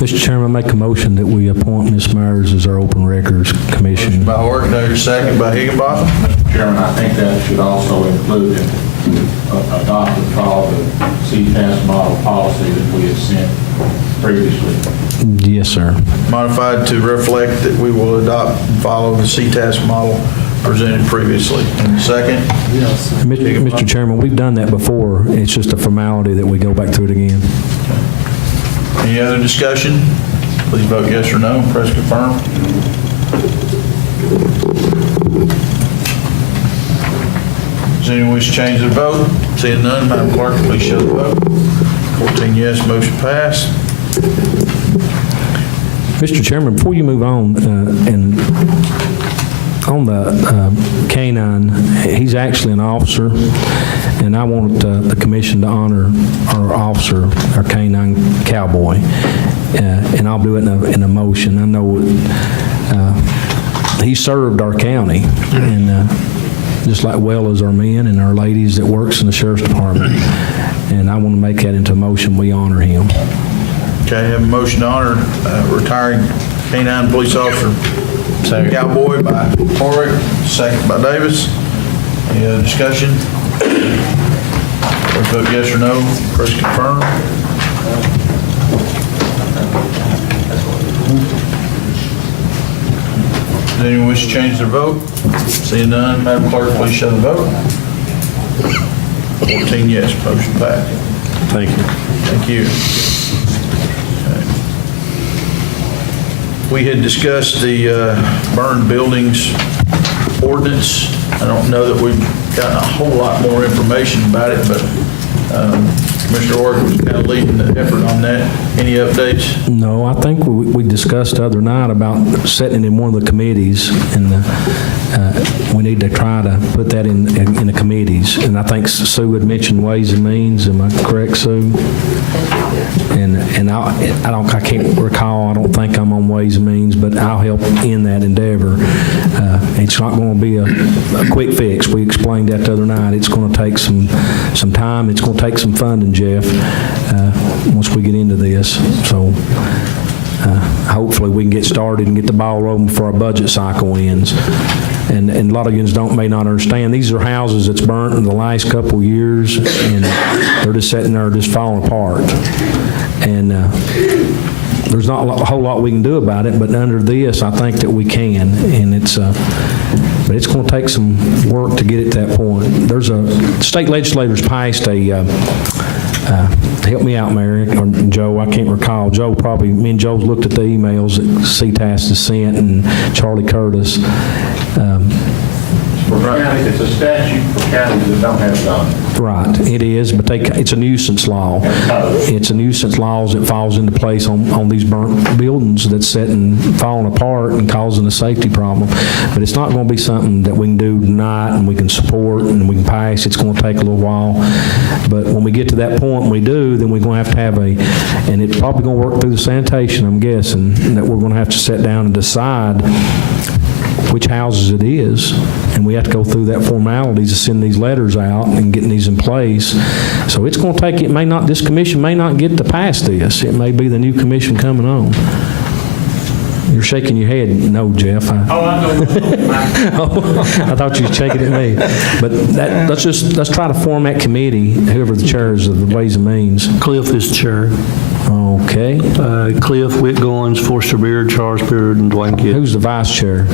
Mr. Chairman, I make a motion that we appoint Ms. Myers as our Open Records Commission. By Orrick, do your second by Higginbotham. Mr. Chairman, I think that should also include and adopt and follow the CTAS model policy that we had sent previously. Yes, sir. Modified to reflect that we will adopt and follow the CTAS model presented previously. And second? Yes. Mr. Chairman, we've done that before. It's just a formality that we go back through it again. Any other discussion? Please vote yes or no. Press confirm. Does anyone wish to change their vote? Seeing none, Madam Clerk, please show the vote. 14 yes, motion passed. Mr. Chairman, before you move on, and on the K-9, he's actually an officer, and I want the commission to honor our officer, our K-9 cowboy, and I'll do it in a motion. I know he served our county, and just like well as our men and our ladies that works in the sheriff's department, and I want to make that into a motion. We honor him. Okay, I have a motion to honor retiring K-9 police officer Cowboy by Orrick, second by Davis. Any other discussion? Please vote yes or no. Press confirm. Does anyone wish to change their vote? Seeing none, Madam Clerk, please show the vote. 14 yes, motion passed. Thank you. Thank you. we had discussed the burned buildings ordinance. I don't know that we've gotten a whole lot more information about it, but Commissioner Orr was kind of leading the effort on that. Any updates? No, I think we discussed the other night about setting it in one of the committees, and we need to try to put that in the committees. And I think Sue had mentioned Ways and Means. Am I correct, Sue? And I can't recall. I don't think I'm on Ways and Means, but I'll help in that endeavor. It's not going to be a quick fix. We explained that the other night. It's going to take some time. It's going to take some funding, Jeff, once we get into this. So hopefully we can get started and get the ball rolling before our budget cycle ends. And a lot of you may not understand, these are houses that's burnt in the last couple of years, and they're just sitting there just falling apart. And there's not a whole lot we can do about it, but under this, I think that we can. And but it's going to take some work to get it to that point. There's state legislators passed help me out, Mary, or Joe, I can't recall. Joe probably, me and Joe's looked at the emails that CTAS has sent, and Charlie Curtis. For county, it's a statute for counties that don't have zoning. Right, it is, but it's a nuisance law. It's a nuisance law that falls into place on these burnt buildings that's sitting, falling apart and causing a safety problem. But it's not going to be something that we can do tonight and we can support and we can pass. It's going to take a little while. But when we get to that point and we do, then we're going to have and it's probably going to work through the sanitation, I'm guessing, that we're going to have to sit down and decide which houses it is, and we have to go through that formalities to send these letters out and getting these in place. So it's going to take, this commission may not get to pass this. It may be the new commission coming on. You're shaking your head. No, Jeff. I know. I thought you were shaking at me. But let's try to form that committee, whoever the chair is of the Ways and Means. Cliff is chair. Okay. Cliff, Whit Goins, Forster Beard, Charles Beard, and Dwayne Kidd. Who's the vice chair?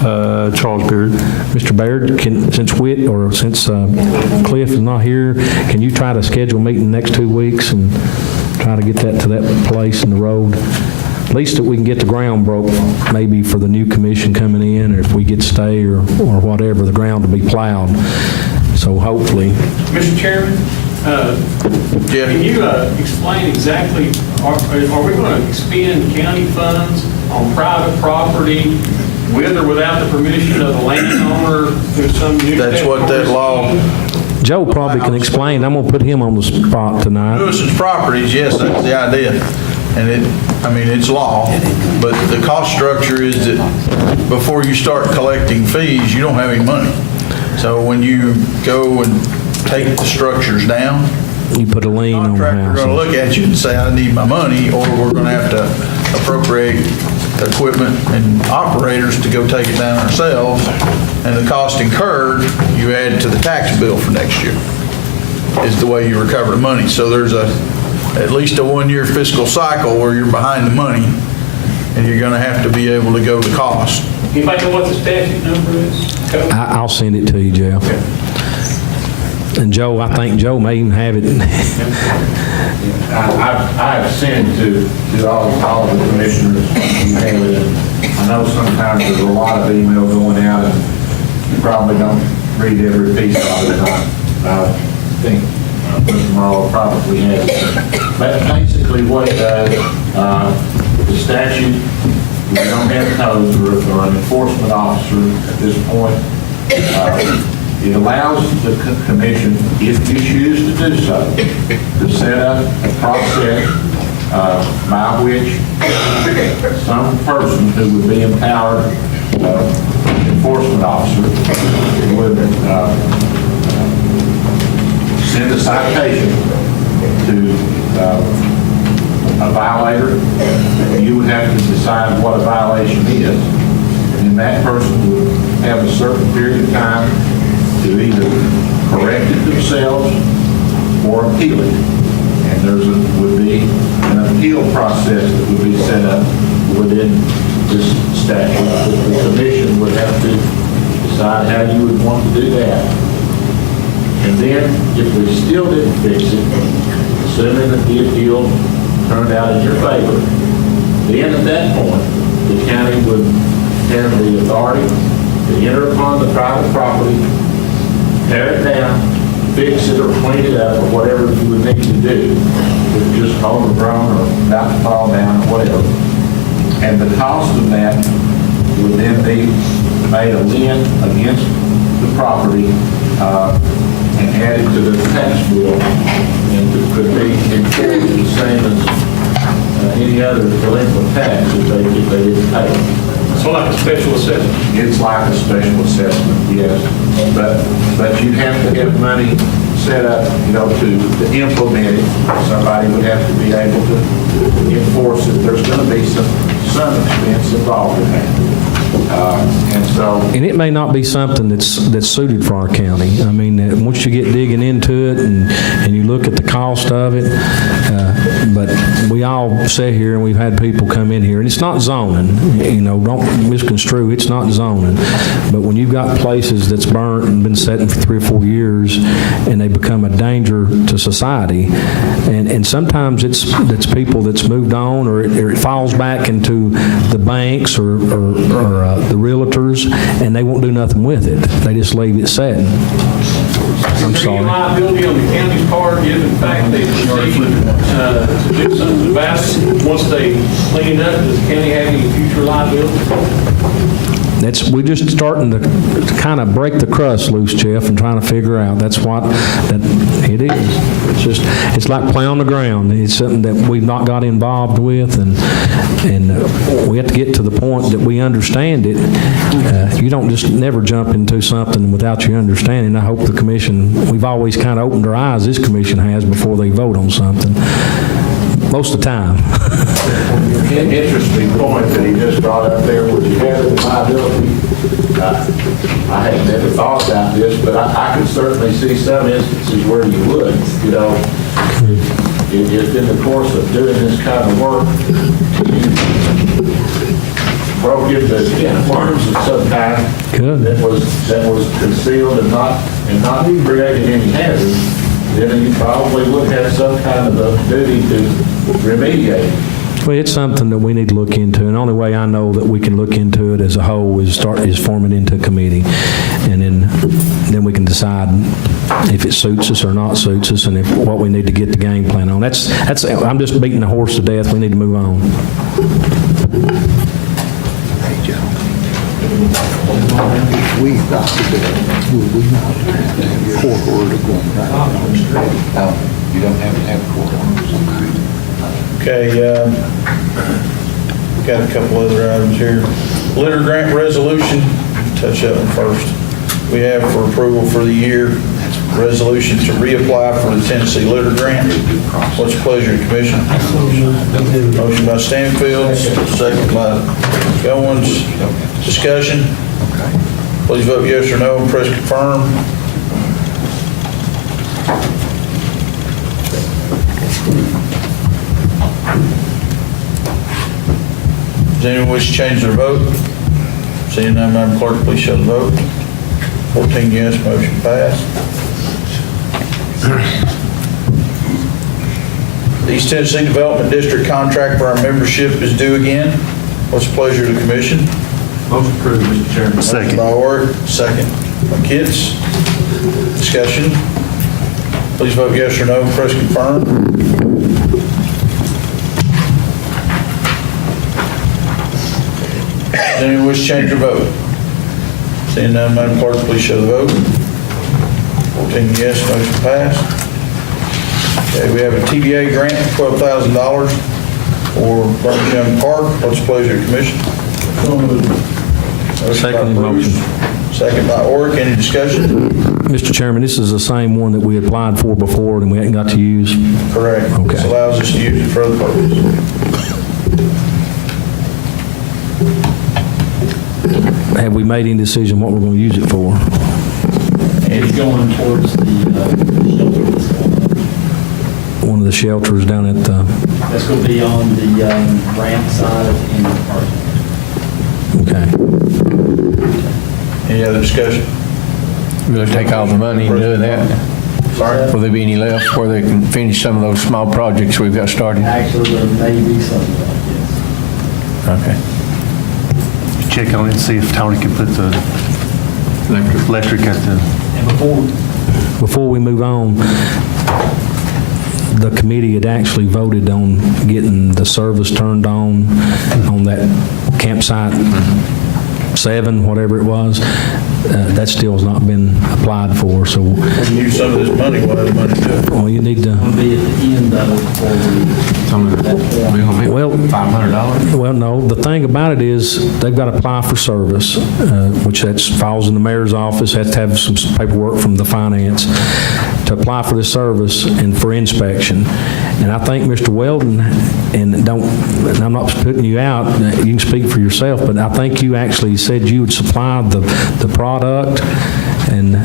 Charles Beard. Mr. Baird, since Cliff is not here, can you try to schedule a meeting the next 2 weeks and try to get that to that place in the road? At least that we can get the ground broke, maybe for the new commission coming in, or if we get to stay or whatever, the ground to be plowed. So hopefully. Mr. Chairman, can you explain exactly, are we going to expend county funds on private property with or without the permission of the landowner through some new? That's what that law. Joe probably can explain. I'm going to put him on the spot tonight. Nuisance properties, yes, that's the idea. And it's law, but the cost structure is that before you start collecting fees, you don't have any money. So when you go and take the structures down, you put a lien on the house. Contractor's going to look at you and say, I need my money, or we're going to have to appropriate equipment and operators to go take it down ourselves. And the cost incurred, you add to the tax bill for next year, is the way you recover the money. So there's at least a 1-year fiscal cycle where you're behind the money, and you're going to have to be able to go the cost. Anybody know what the statute number is? I'll send it to you, Jeff. Okay. And Joe, I think Joe may even have it. I have sent to all of the commissioners. I know sometimes there's a lot of email going out, and you probably don't read every piece of it. I think Mr. Morrow probably has. But basically what it does, the statute, we don't have codes or an enforcement officer at this point. It allows the commission, if you choose to do so, to set up a process by which some person who would be empowered enforcement officer would send a citation to a violator. You would have to decide what a violation is, and that person would have a certain period of time to either correct it themselves or appeal it. And there would be an appeal process that would be set up within this statute. The commission would have to decide how you would want to do that. And then, if we still didn't fix it, assuming that the appeal turned out in your favor, Then at that point, the county would have the authority to enter upon the private property, tear it down, fix it or clean it up or whatever you would need to do. If it's just overgrown or about to fall down or whatever. And the cost of that would then be made a lien against the property and added to the tax bill, and it could be enforced the same as any other delinquent tax if they didn't pay it. So like a special assessment? It's like a special assessment, yes. But you'd have to have money set up, to implement it. Somebody would have to be able to enforce it. There's going to be some expense involved in that. And it may not be something that's suited for our county. I mean, once you get digging into it and you look at the cost of it, but we all sit here and we've had people come in here, and it's not zoning, don't misconstrue, it's not zoning. But when you've got places that's burnt and been sitting for 3 or 4 years and they become a danger to society, and sometimes it's people that's moved on or it falls back into the banks or the realtors, and they won't do nothing with it. They just leave it sitting. I'm Is there any sorry. liability on the county's part if in fact they proceed to do something about it? Once they clean it up, does the county have any future liability? We're just starting to kind of break the crust loose, Jeff, and trying to figure out. That's what it is. It's like play on the ground. It's something that we've not got involved with, and we have to get to the point that we understand it. You don't just never jump into something without you understanding. I hope the commission, we've always kind of opened our eyes, this commission has, before they vote on something. Most of the time. Interesting point that he just brought up there, would you have the liability? I had never thought about this, but I could certainly see some instances where you would, if in the course of doing this kind of work, you broke into can of worms of some kind that was concealed and not created any hazard, then you probably would have some kind of a duty to remediate. Well, it's something that we need to look into, and the only way I know that we can look into it as a whole is forming into a committee, and then we can decide if it suits us or not suits us, and what we need to get the game plan on. I'm just beating the horse to death. We need to move on. We adopted it, would we not have to have court order going right down the street? No, you don't have to have court orders. Okay, got a couple other items here. Litter grant resolution, touch that one first. We have for approval for the year, resolution to reapply for the Tennessee litter grant. What's the pleasure of the commission? Motion by Stanfield, second by Goins. Discussion? Please vote yes or no and press confirm. Does anyone wish to change their vote? Seeing none, Madam Clerk, please show the vote. 14 yes, motion passed. The East Tennessee Development District contract for our membership is due again. What's the pleasure of the commission? Motion approved, Mr. Chairman. Second. By Ord, second by Kitts. Discussion. Please vote yes or no, press confirm. Does anyone wish to change their vote? Seeing none, Madam Clerk, please show the vote. 14 yes, motion passed. Okay, we have a TBA grant for $12,000 for Burns Young Park. What's the pleasure of the commission? Second motion. Second by Orrick. Any discussion? Mr. Chairman, this is the same one that we applied for before and we hadn't got to use. Correct. Okay. This allows us to use it for other purposes. Have we made any decision what we're going to use it for? It's going towards the shelter that's going up. One of the shelters down at the... That's going to be on the ramp side in the parking. Okay. Any other discussion? Will they take all the money and do that? Sorry? Will there be any left where they can finish some of those small projects we've got started? Actually, there may be some of that, yes. Okay. Check on it and see if Tony can put the electric at the... And Before we move on, the committee had actually voted on getting the service turned on that campsite 7, whatever it was. That still has not been applied for, so... We can use some of this money, we'll have the money to do it. Well, you need to... be at the end of it before Well, $500? Well, no, the thing about it is, they've got to apply for service, which that falls in the mayor's office, has to have some paperwork from the finance to apply for the service and for inspection. And I think Mr. Weldon, and I'm not putting you out, you can speak for yourself, but I think you actually said you would supply the product, and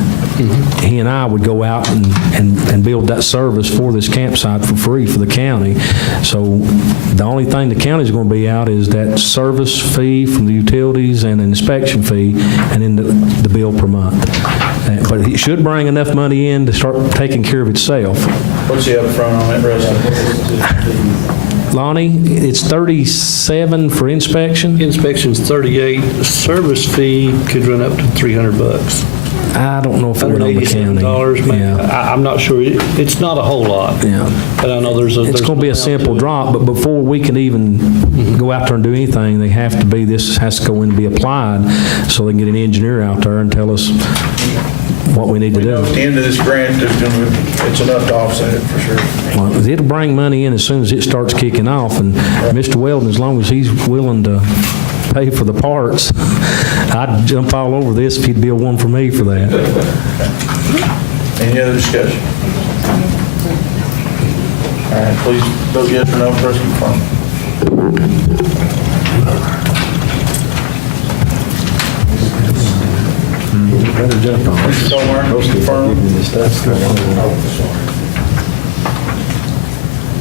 he and I would go out and build that service for this campsite for free for the county. So the only thing the county's going to be out is that service fee from the utilities and an inspection fee, and then the bill per month. But it should bring enough money in to start taking care of itself. What's the up front on that rest? Lonnie, it's 37 for inspection? Inspection's 38. The service fee could run up to $300. I don't know if it would on the county. $187, maybe. Yeah. I'm not sure. It's not a whole lot. Yeah. But I know there's It's going to be a simple drop, but before we can even go out there and do anything, they have to be, this has to go in and be applied, so they can get an engineer out there and tell us what we need to do. At the end of this grant, it's enough to offset it for sure. Well, it'll bring money in as soon as it starts kicking off, and Mr. Weldon, as long as he's willing to pay for the parts, I'd jump all over this if he'd bill one for me for that. Any other discussion? All right, please vote yes or no, press confirm. Mr. Colmar, confirm.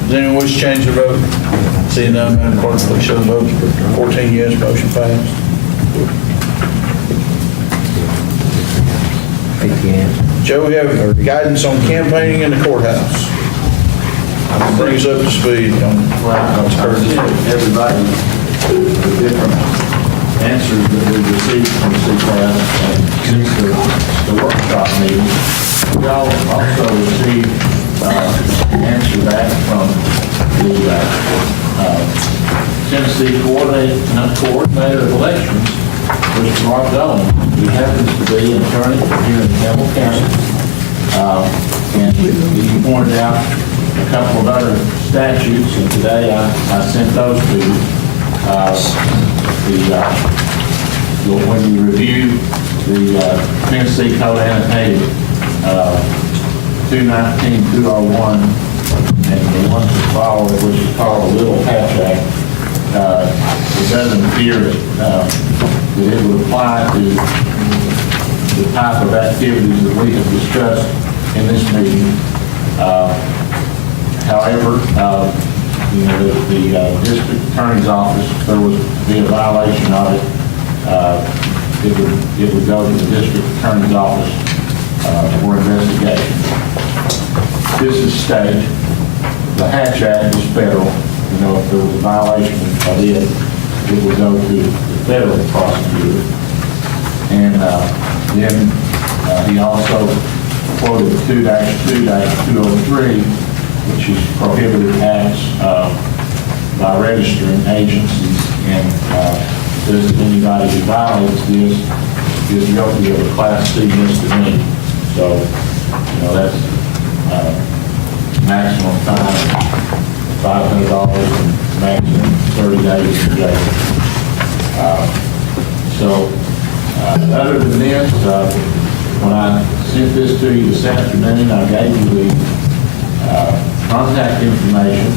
Does anyone wish to change their vote? Seeing none, Madam Clerk, please show the vote. 14 yes, motion passed. Joe, we have guidance on campaigning in the courthouse. Bring us up to speed on Everybody, the different answers that we received from CPAS and since the workshop meeting. We all also received answer back from the Tennessee Coordinator of Elections, Mr. Mark Dolan, who happens to be an attorney here in Campbell County. And he pointed out a couple of other statutes, and today I sent those to you. When you review the Tennessee Code Annotated 219-201, and the one that followed, which is called the Little Hatch Act, it doesn't appear that it would apply to the type of activities that we have discussed in this meeting. However, the district attorney's office, if there was to be a violation of it, it would go to the district attorney's office for investigation. This is state. The Hatch Act is federal. If there was a violation of it, it would go to the federal prosecutor. And then he also quoted 2-2-203, which is prohibited acts by registering agencies, and says that anybody who violates this is guilty of a Class C misdemeanor. So, that's maximum fine, $500, and maximum 30 days in jail. Other than this, when I sent this to you this afternoon, I gave you the contact information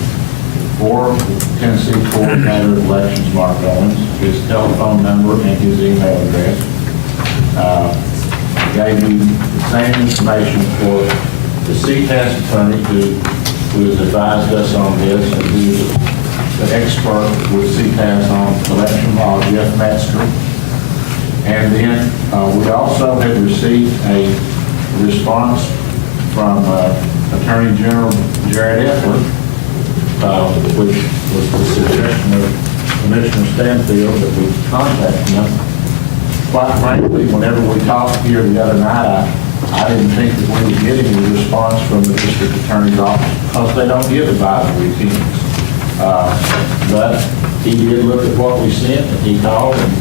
for the Tennessee Coordinator of Elections, Mark Owens, his telephone number and his email address. I gave you the same information for the CPAS attorney who has advised us on this, and who is the expert with CPAS on election law, Jeff Metzger. And then we also have received a response from Attorney General Jared Epler, which was the suggestion of Commissioner Stanfield that we contact him. Quite frankly, whenever we talked here the other night, I didn't think that we would get any response from the district attorney's office because they don't give advisory opinions. But he did look at what we sent, and he called, and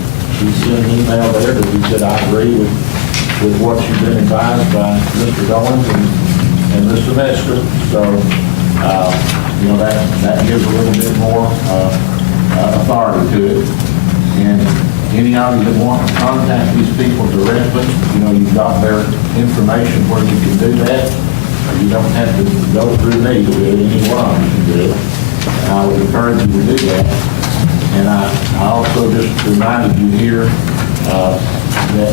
he sent an email there that he said, I agree with what you've been advised by Mr. Goins and Mr. Metzger. So, that gives a little bit more authority to it. And any of you that want to contact these people directly, you've got their information where you can do that. You don't have to go through me to do it. Any one of you can do it. And I would encourage you to do that. And I also just reminded you here that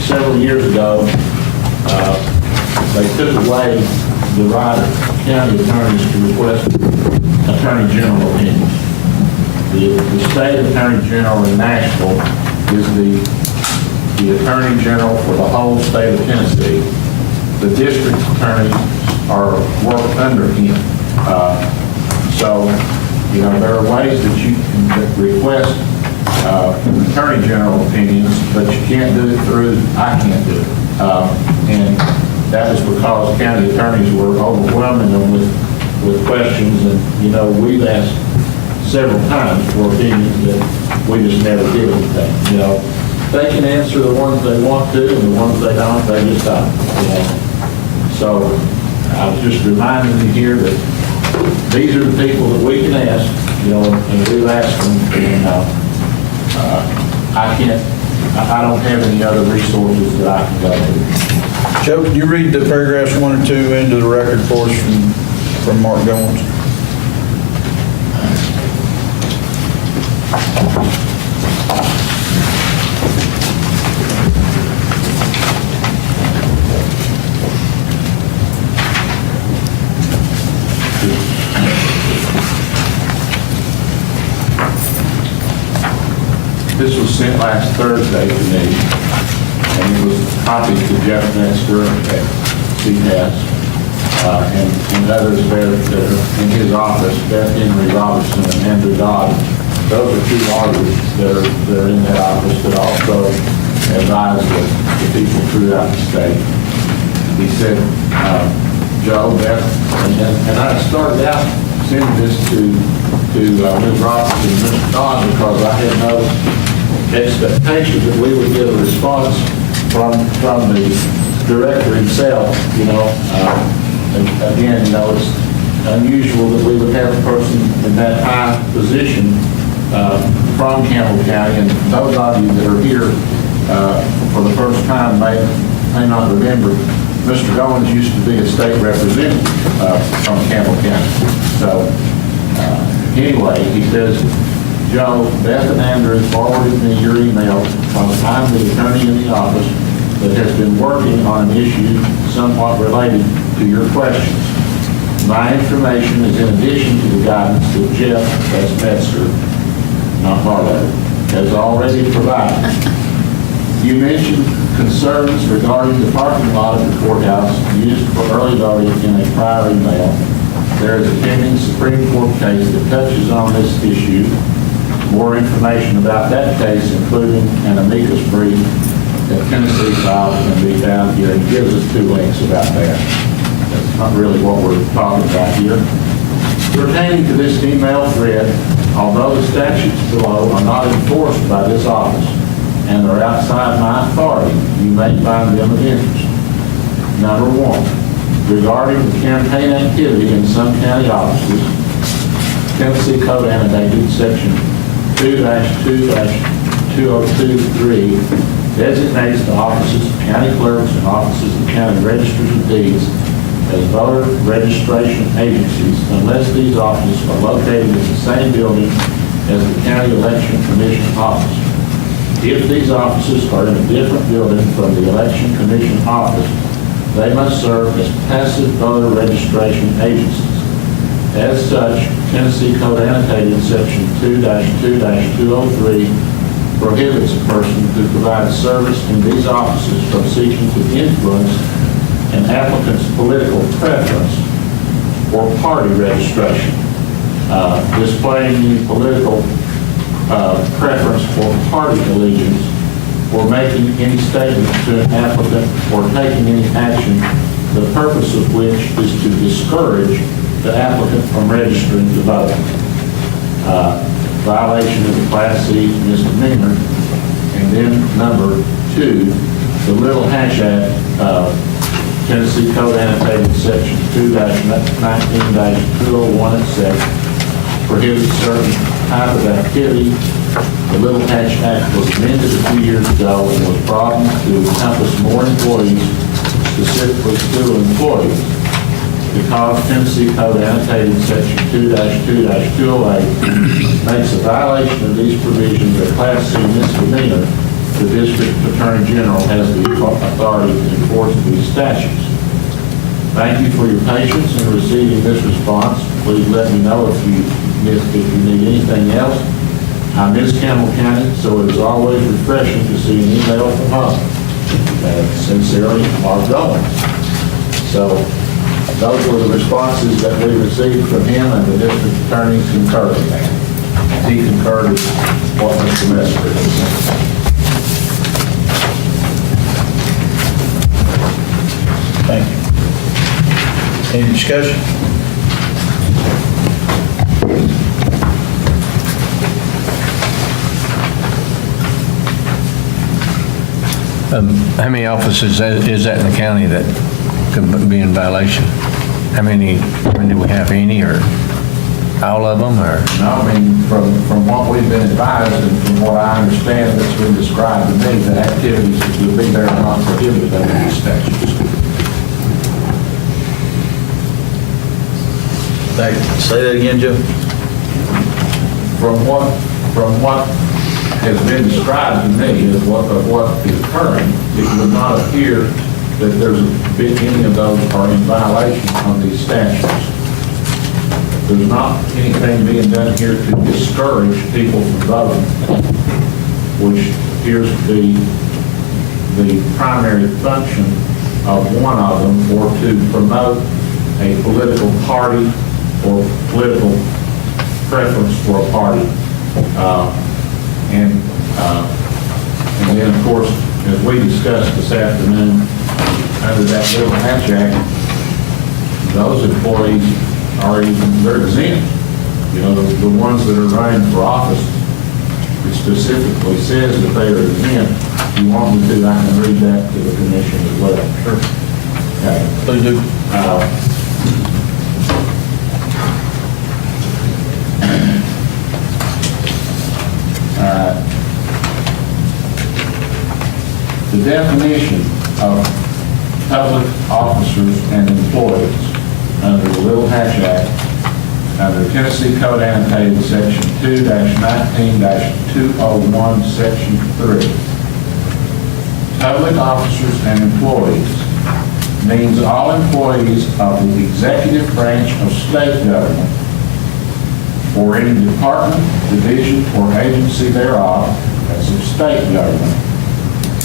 several years ago, they took away the right of county attorneys to request attorney general opinions. The state attorney general in Nashville is the attorney general for the whole state of Tennessee. The district attorneys work under him. So there are ways that you can request attorney general opinions, but you can't do it through, I can't do it. And that was because county attorneys were overwhelming them with questions, and we've asked several times for opinions that we just never give anything. They can answer the ones they want to, and the ones they don't, they just don't. So I was just reminding you here that these are the people that we can ask, and we've asked them, and I don't have any other resources that I can go to. Joe, can you read the paragraphs 1 and 2 into the record for us from Mark Goins? This was sent last Thursday to me, and it was copied to Jeff Metzger at CPAS, and others there that are in his office, Beth Henry Robertson and Andrew Dodd. Those are two lawyers that are in that office that also advise the people throughout the state. He said, Joe, Beth, and I started out sending this to Ms. Robertson and Mr. Dodd because I had no expectation that we would get a response from the director himself. And again, it's unusual that we would have a person in that high position from Campbell County. And those of you that are here for the first time may not remember, Mr. Goins used to be a state representative from Campbell County. So anyway, he says, Joe, Beth and Andrew forwarded me your email because I'm the attorney in the office that has been working on an issue somewhat related to your questions. My information is in addition to the guidance that Jeff S. Metzger, not Barlow, has already provided. You mentioned concerns regarding the parking lot of the courthouse used for early voting in a prior email. There is a pending Supreme Court case that touches on this issue. More information about that case, including an amicus brief that Tennessee filed, can be found here. It gives us 2 links about that. That's not really what we're talking about here. Pertaining to this email thread, although the statutes below are not enforced by this office and are outside my authority, you may find them of interest. Number 1, regarding the campaign activity in some county offices, Tennessee Code Annotated Section 2-2-2023 designates the offices of county clerks and offices of county registers of deeds as voter registration agencies unless these offices are located in the same building as the county election commission office. If these offices are in a different building from the election commission office, they must serve as passive voter registration agencies. As such, Tennessee Code Annotated Section 2-2-203 prohibits a person who provides service in these offices from seeking to influence an applicant's political preference or party registration. displaying any political preference for party allegiance, or making any statements to an applicant or taking any action, the purpose of which is to discourage the applicant from registering to vote. Violation of the Class C misdemeanor. And then number 2, the Little Hatch Act, Tennessee Code Annotated Section 2-19-201 et cetera, prohibits certain type of activity. The Little Hatch Act was amended a few years ago and was broadened to encompass more employees, specifically school employees. Because Tennessee Code Annotated Section 2-2-208 makes a violation of these provisions a Class C misdemeanor, the District Attorney General has the authority to enforce these statutes. Thank you for your patience in receiving this response. Please let me know if you need anything else. I miss Campbell County, so it is always refreshing to see an email from home. Sincerely, Mark Goins. So those were the responses that we received from him, and the district attorney concurred with that. He concurred with what Mr. Messer said. Thank you. Any discussion? How many offices is that in the county that could be in violation? How many, do we have any, or all of them, or? No, I mean, from what we've been advised and from what I understand that's been described to me, that activities that would be there are not prohibited under these statutes. Thank you. Say that again, Joe. From what has been described to me as what is occurring, it would not appear that any of those are in violation of these statutes. There's not anything being done here to discourage people from voting, which appears to be the primary function of one of them, or to promote a political party or political preference for a party. And then, of course, as we discussed this afternoon, under that Little Hatch Act, those employees they're exempt. You know, the ones that are running for office, it specifically says that they are exempt. If you want me to, I can read that to the commission as well. Sure. Okay. Please do. The definition of public officers and employees under the Little Hatch Act, under Tennessee Code Annotated Section 2-19-201, Section 3. Public officers and employees means all employees of the executive branch of state government or any department, division, or agency thereof, that's of state government,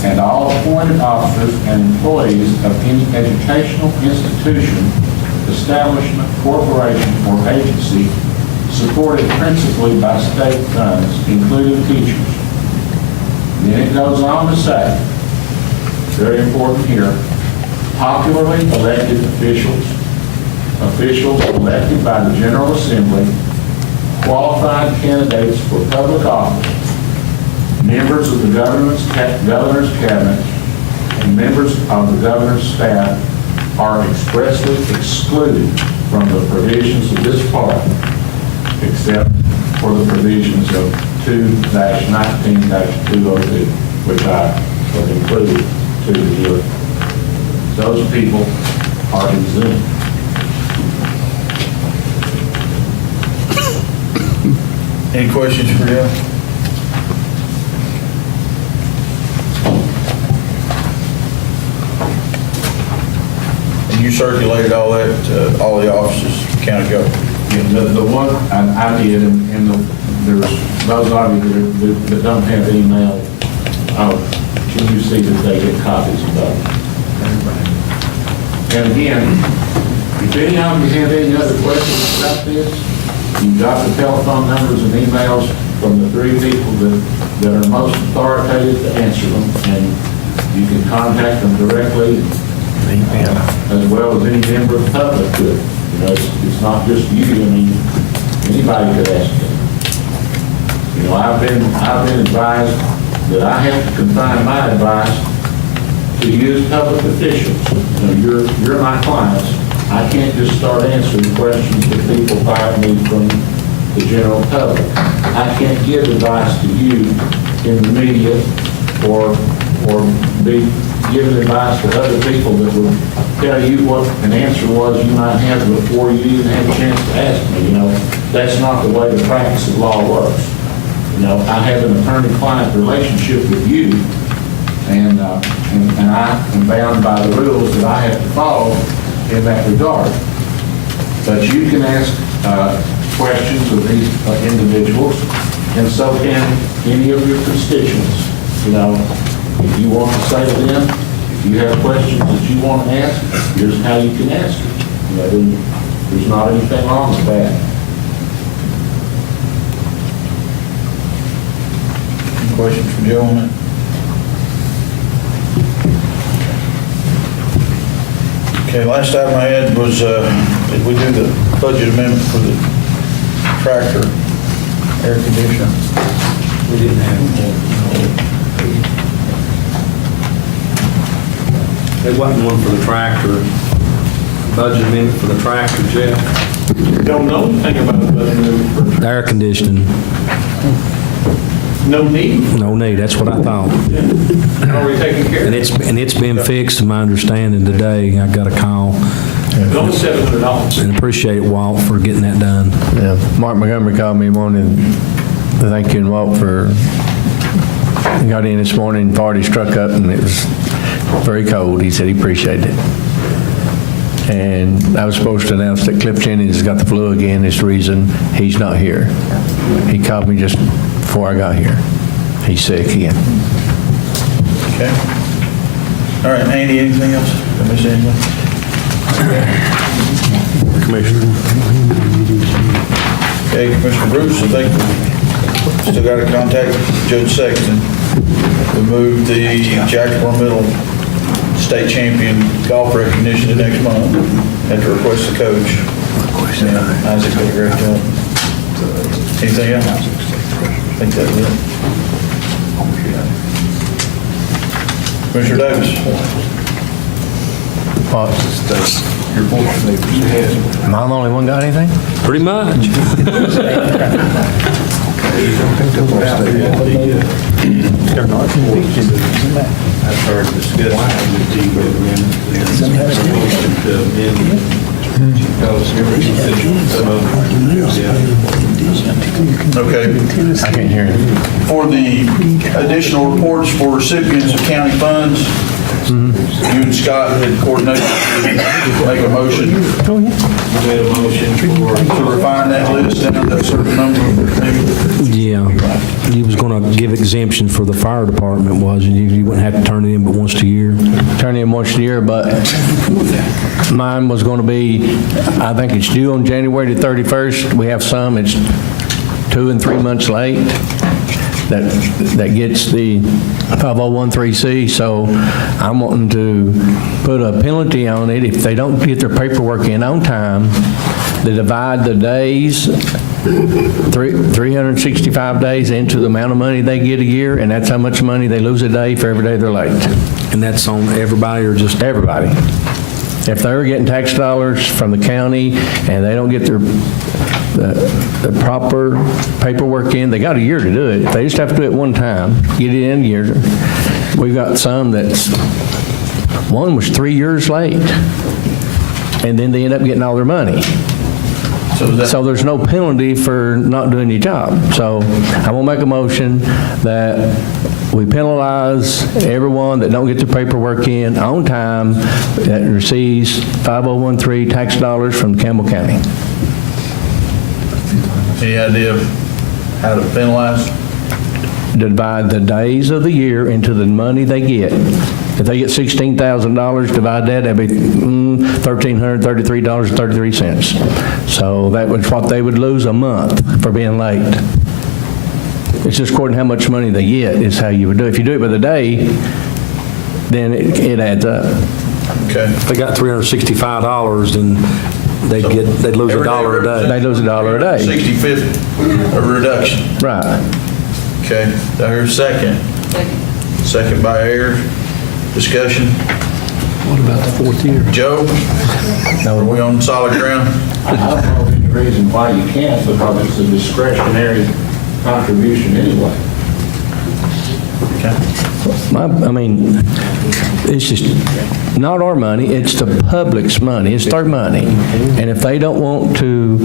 and all appointed officers and employees of any educational institution, establishment, corporation, or agency supported principally by state funds, including teachers. Then it goes on to say, very important here, popularly elected officials elected by the General Assembly, qualified candidates for public office, members of the governor's cabinet, and members of the governor's staff are expressly excluded from the provisions of this part, except for the provisions of 2-19-202, which I have included to you. Those people are exempt. Any questions for you? And you circulated all that to all the offices, county government? The one I did, and there's those of you that don't have email, can you see that they get copies of those? And again, if any of you have any other questions about this, You've got the telephone numbers and emails from the three people that are most authoritative to answer them, and you can contact them directly, as well as any member of the public could. You know, it's not just you, I mean, anybody could ask them. You know, I've been advised that I have to confine my advice to use public officials. You know, you're my clients. I can't just start answering questions that people fire me from the general public. I can't give advice to you in the media or be giving advice to other people that would tell you what an answer was you might have before you even had a chance to ask me. You know, that's not the way the practice of law works. You know, I have an attorney-client relationship with you, and I am bound by the rules that I have to follow in that regard. But you can ask questions of these individuals, and so can any of your constituents. You know, if you want to say to them, if you have questions that you want to ask, here's how you can ask it. You know, there's not anything wrong with that. Any questions for Joe on that? Okay, last item I had was, did we do the budget amendment for the tractor air conditioner? We didn't have There wasn't one for the tractor. Budget amendment for the tractor, Jeff? Don't know anything about the budget amendment for Air conditioning, no need. no need, that's what I thought. Already taken care of. And it's been fixed, to my understanding, today. I got a call. It's only $700. And appreciate Walt for getting that done. Yeah, Mark Montgomery called me morning to thank you and Walt for, he got in this morning, party struck up, and it was very cold. He said he appreciated it. And I was supposed to announce that Cliff Jennings has got the flu again. It's the reason he's not here. He called me just before I got here. He's sick again. Okay. All right, Andy, anything else? Did I miss anything? Commissioner. Okay, Commissioner Bruce, I think we still got to contact Judge Sexton. We moved the Jacksboro Middle State Champion golf recognition to next month at the request of the coach. And Isaac did a great job. Anything else? I think that's it. Commissioner Davis. Your portion. Am I the only one got anything? Pretty much. I started discussing with you Okay. I can't hear you. For the additional reports for recipients of county funds, you and Scott had coordinated to make a motion. made a motion To refine that list down to a certain number, maybe. Yeah. You was going to give exemption for the fire department, wasn't you? You wouldn't have to turn it in but once a year. Turn in once a year, but mine was going to be, I think it's due on January the 31st. We have some, it's 2 and 3 months late. That gets the 5013C, so I'm wanting to put a penalty on it if they don't get their paperwork in on time. They divide the days, 365 days into the amount of money they get a year, and that's how much money they lose a day for every day they're late. And that's on everybody or just? Everybody. If they're getting tax dollars from the county and they don't get the proper paperwork in, they got a year to do it. If they just have to do it one time, get it in a year. We've got some one was 3 years late, and then they end up getting all their money. So there's no penalty for not doing your job. So I'm going to make a motion that we penalize everyone that don't get their paperwork in on time that receives 5013 tax dollars from Campbell County. Any idea of how to penalize? Divide the days of the year into the money they get. If they get $16,000, divide that, that'd be $1,333.33. So that was what they would lose a month for being late. It's just according to how much money they get is how you would do it. If you do it by the day, then it adds up. Okay. If they got $365, then they'd lose $1 a day. They lose $1 a day. 65th a reduction. Right. Okay, do I hear a second? Second by Ayers. Discussion. What about the fourth year? Joe? Now, are we on solid ground? I don't know any reason why you can't, because it's a discretionary contribution anyway. I mean, it's just not our money, it's the public's money, it's their money. And if they don't want to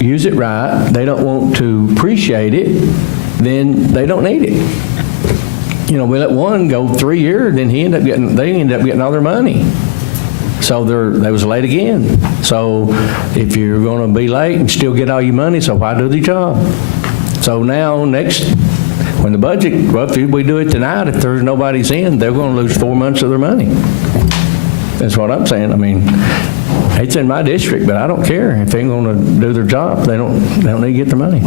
use it right, they don't want to appreciate it, then they don't need it. You know, we let one go 3 years, then they end up getting all their money. So they was late again. So if you're going to be late and still get all your money, so why do the job? So now when the budget, well, if we do it tonight, if there's nobody's in, they're going to lose 4 months of their money. That's what I'm saying. I mean, it's in my district, but I don't care. If they're going to do their job, they don't need to get their money.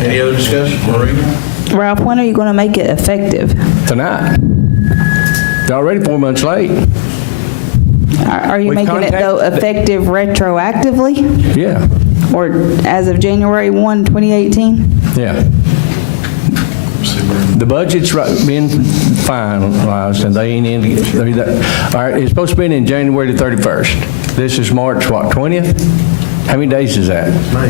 Any other discussion? Maureen? Ralph, when are you going to make it effective? Tonight. They're already 4 months late. Are you We making it, though, contacted- effective retroactively? Yeah, Or as of January 1, 2018? yeah. The budget's been finalized, and they ain't in, all right, it's supposed to be in January the 31st. This is March, what, 20th? How many days is that?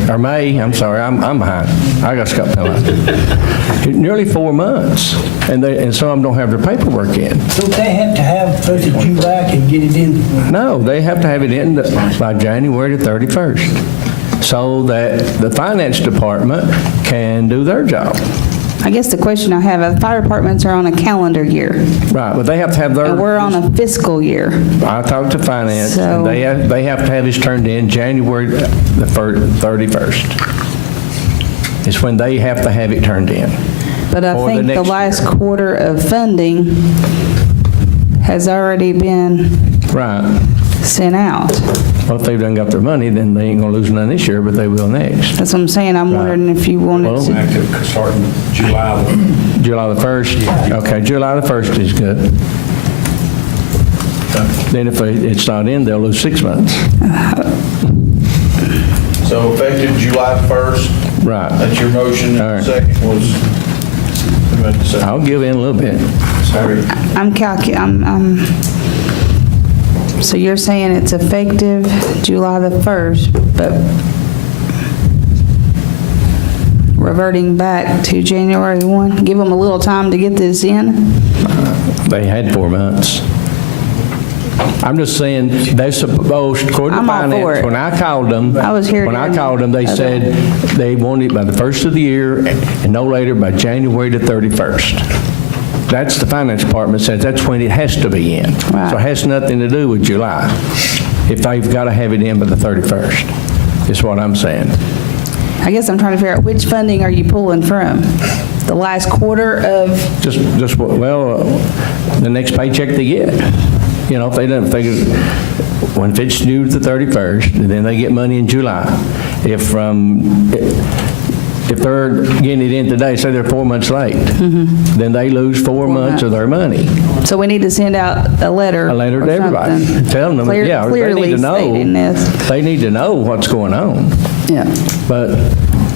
Or May, I'm sorry, I'm behind. I got stuff coming. Nearly 4 months, and some of them don't have their paperwork in. Don't they have to have 1st of July and get it in? No, they have to have it in by January the 31st, so that the finance department can do their job. I guess the question I have, the fire departments are on a calendar year, Right, but they have to have their... and we're on a fiscal year. I talked to finance, and So- they have to have this turned in January the 31st. It's when they have to have it turned in. But I For think the next last year. quarter of funding has already been Right. sent out. Well, if they've done got their money, then they ain't gonna lose none this year, but they will next. That's what I'm saying. I'm wondering if you wanted Well, to, Active starting July July the 1st? Okay, July the 1st is good. Then if it's not in, they'll lose 6 months. So effective July 1st, Right. that's your motion. All right. Second was, who made the second? I'll give in a little bit. Sorry. so you're saying it's effective July the 1st, but reverting back to January 1? Give them a little time to get this in? They had 4 months. I'm just saying, they're supposed, according to I'm all for finance, it. when I called them, I was here when I during called them, they the- said they wanted it by the 1st of the year and no later by January the 31st. That's the finance department says that's when it has to be in. Right. So it has nothing to do with July, if they've got to have it in by the 31st, is what I'm saying. I guess I'm trying to figure out which funding are you pulling from? The last quarter of, Just well, the next paycheck they get. You know, when it's due the 31st, then they get money in July. If they're getting it in today, say they're 4 months late, then they lose 4 months of their money. so we need to send out a letter. A letter or to everybody, something telling them, yeah, they clearly need to stating know. this. They need to know what's going on. Yeah. But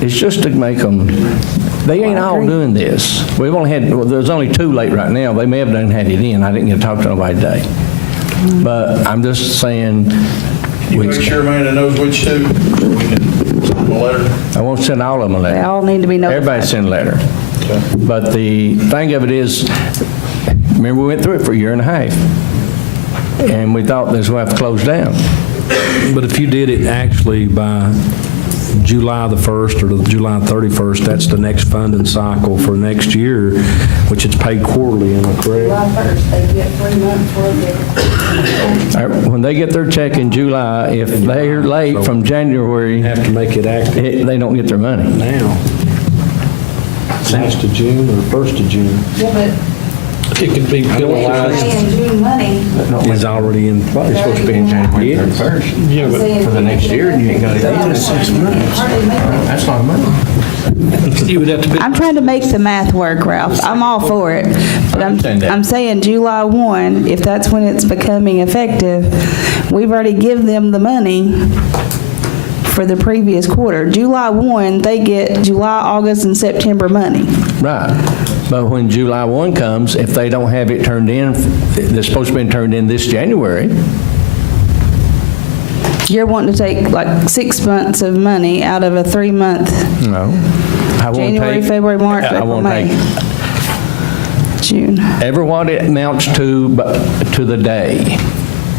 it's just to make them, they ain't all doing this. We've only had, well, there's only 2 late right now. They may have done had it in. I didn't get to talk to nobody today. But I'm just saying. You make sure Amanda knows which two, so we can send them a letter. I won't send all of them a letter. They all need to be notified. Everybody send a letter. But the thing of it is, remember we went through it for a year and a half. And we thought this would have to close down. But if you did it actually by July the 1st or the July 31st, that's the next funding cycle for next year, which it's paid quarterly, am I correct? 1st, they get 3 months worth When they get their check in July, if they're late from January, Have to make it active they don't get their money. now. Last of June or 1st of June? Yeah, but it could be penalized. Paying June money. Is already in place. It's supposed to be in January 31st. Yeah, but For the next year, and you ain't got it. That's not money. you would have to be. I'm trying to make the math work, Ralph. I'm all for it. But understand that. I'm saying July 1, if that's when it's becoming effective, we've already given them the money for the previous quarter. July 1, they get July, August, and September money. Right. But when July 1 comes, if they don't have it turned in, they're supposed to be turned in this January. You're wanting to take like 6 months of money out of a 3-month, No. I won't January, take- February, March, I April, won't May. take June. ever what it amounts to, but to the day.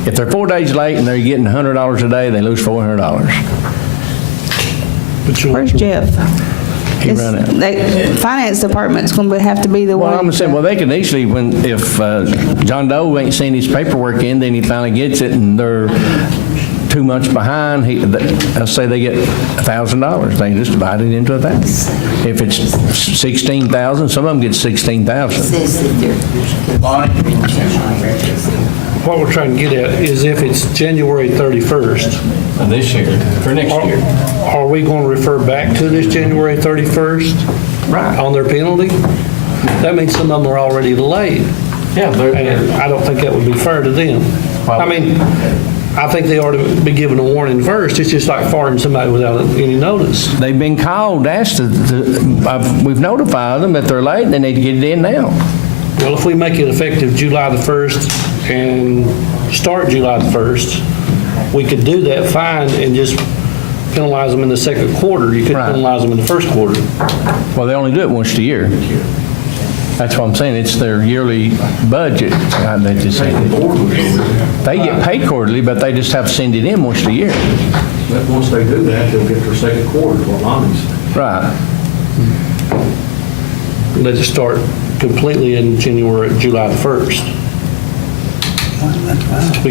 If they're 4 days late and they're getting $100 a day, they lose $400. Where's Jeff? He run it. The finance department's going to have to be the Well, one. I'm saying, well, they can easily, if John Doe ain't seen his paperwork in, then he finally gets it, and they're 2 months behind, let's say they get $1,000, they can just divide it into 1,000. If it's 16,000, some of them get 16,000. What we're trying to get at is if it's January 31st. This year, for next year. Are we going to refer back to this January 31st? Right. On their penalty? That means some of them are already late. Yeah, And I don't think that would be fair to them. I mean, I think they ought to be given a warning first. It's just like firing somebody without any notice. They've been called, asked we've notified them that they're late, they need to get it in now. Well, if we make it effective July the 1st and start July the 1st, we could do that fine and just penalize them in the second quarter. You could penalize them in the first quarter. Well, they only do it once a year. That's what I'm saying, it's their yearly budget. They just say they get paid quarterly, but they just have to send it in once a year. But once they do that, they'll get their second quarter, what Lonnie's saying. Right. They just start completely in July the 1st.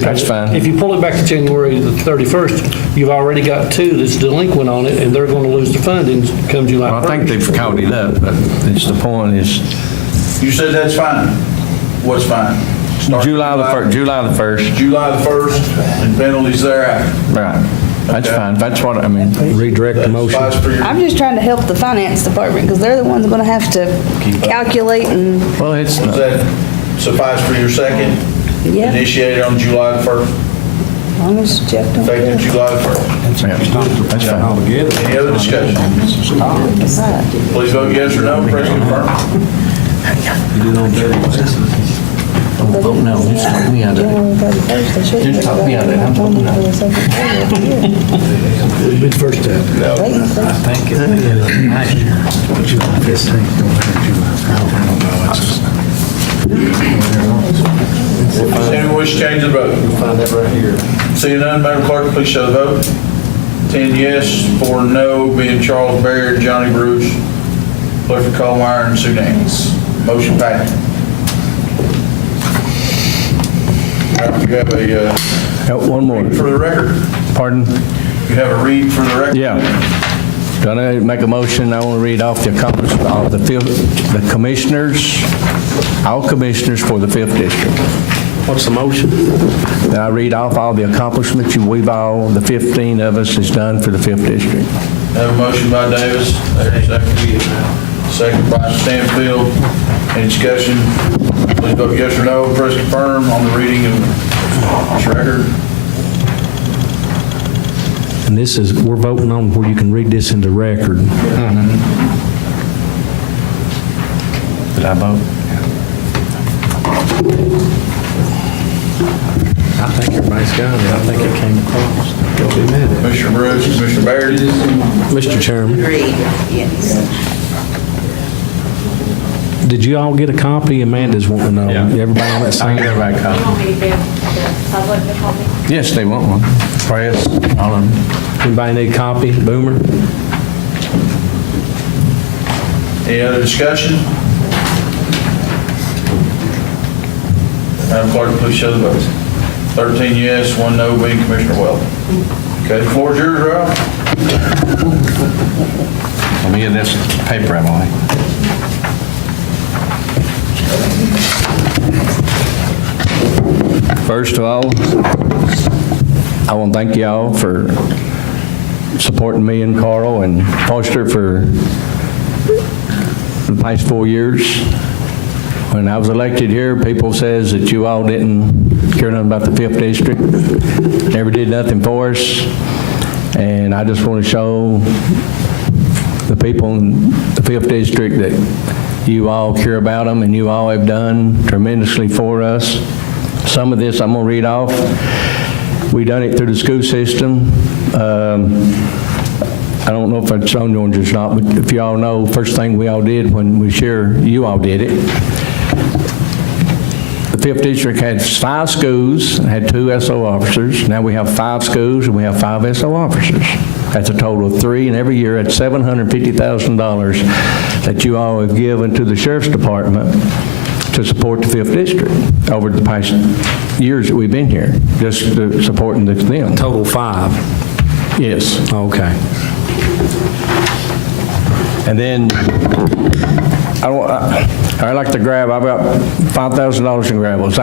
That's fine. If you pull it back to January the 31st, you've already got 2 that's delinquent on it, and they're going to lose the funding come July 1st. Well, I think they've caught it up, but it's the point is. You said that's fine. What's fine? Start July the 1st. July the 1st, and penalties thereafter. Right. That's Okay. fine. That's what, I mean, Redirect the motion. Suffice for your- I'm just trying to help the finance department because they're the ones going to have to calculate and, well, it's, Does that suffice for your second? yeah, Initiated on July the 1st, as long as Jeff don't effective care. July the 1st. that's fine. Any other discussion? Please vote yes or no, press confirm. Oh, no, we had it. Just talk me out of it. I'm voting no. It'll be the first time. Anyone wish to change the vote? Find that right here. Seeing none, Madam Clerk, please show the vote. 10 yes, 4 no, being Charles Baird, Johnny Bruce, Clifford Colmeyer, and Sue Nance. Motion passed. All right, you have One more. for the record. Pardon? You have a read for the record? Yeah. Gonna make a motion, I want to read off the accomplishments of the commissioners, all commissioners for the 5th District. What's the motion? Then I read off all the accomplishments we've all, the 15 of us, has done for the 5th District. Have a motion by Davis, second by Stanfield. Any discussion? Please vote yes or no, press confirm on the reading of this record. And this is, we're voting on where you can read this into record. Did I vote? I think everybody's got it. I think it came across. Don't be mad at it. Commissioner Bruce, Commissioner Baird. Mr. Chairman, Agreed, yes. did you all get a copy? Amanda's wanting to know. Yeah. Everybody on that I same? get everybody a copy. Public copy? Yes, they want one. Press, all of them. Anybody need a copy? Boomer? Any other discussion? Madam Clerk, please show the vote. 13 yes, 1 no, being Commissioner Weldon. Okay, the floor is yours, Ralph. Let me get this paper out of my way. First of all, I want to thank y'all for supporting me and Carl and Foster for the past 4 years. When I was elected here, people says that you all didn't care nothing about the 5th District, never did nothing for us, and I just want to show the people in the 5th District that you all care about them, and you all have done tremendously for us. Some of this I'm going to read off. We done it through the school system. I don't know if it's on yours or not, but if you all know, first thing we all did when we share, you all did it. The 5th District had 5 schools, had 2 SO officers. Now we have 5 schools and we have 5 SO officers. That's a total of 3, and every year that's $750,000 that you all have given to the Sheriff's Department to support the 5th District over the past years that we've been here, just supporting them. Total 5? Yes. Okay. And then, I like to grab, I've got $5,000 in gravels.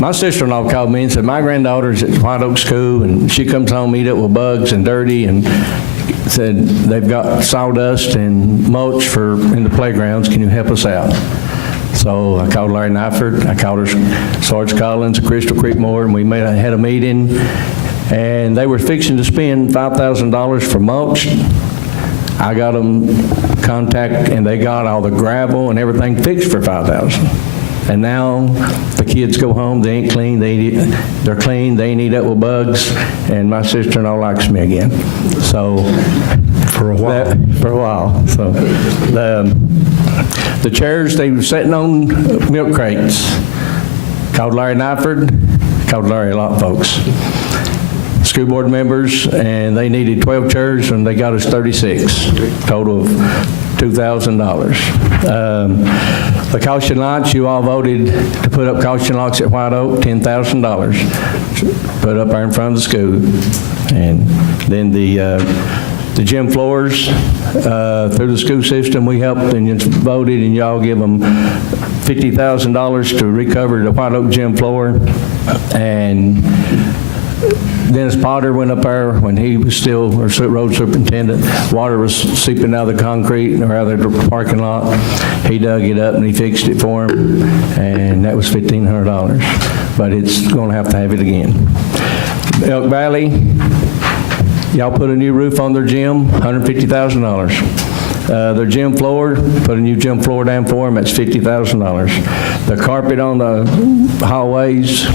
My sister-in-law called me and said, my granddaughter's at White Oak School, and she comes home, eat up with bugs and dirty, and said, they've got sawdust and mulch in the playgrounds. Can you help us out? So I called Larry Nyford, I called her Sarge Collins, Crystal Creekmore, and we had a meeting, and they were fixing to spend $5,000 for mulch. I got them contact, and they got all the gravel and everything fixed for $5,000. And now the kids go home, they ain't clean, they're clean, they ain't eat up with bugs, and my sister-in-law likes me again. So, for a while. So, the chairs, they were sitting on milk crates. Called Larry Nyford, called Larry a lot, folks. School board members, and they needed 12 chairs, and they got us 36, total of $2,000. The caution lights, you all voted to put up caution lights at White Oak, $10,000, put up there in front of the school. And then the gym floors, through the school system, we helped and you voted, and y'all give them $50,000 to recover the White Oak gym floor. And Dennis Potter went up there when he was still road superintendent. Water was seeping out of the concrete or out of the parking lot. He dug it up and he fixed it for him, and that was $1,500. But it's going to have it again. Elk Valley, y'all put a new roof on their gym, $150,000. Their gym floor, put a new gym floor down for them, that's $50,000. The carpet on the hallways,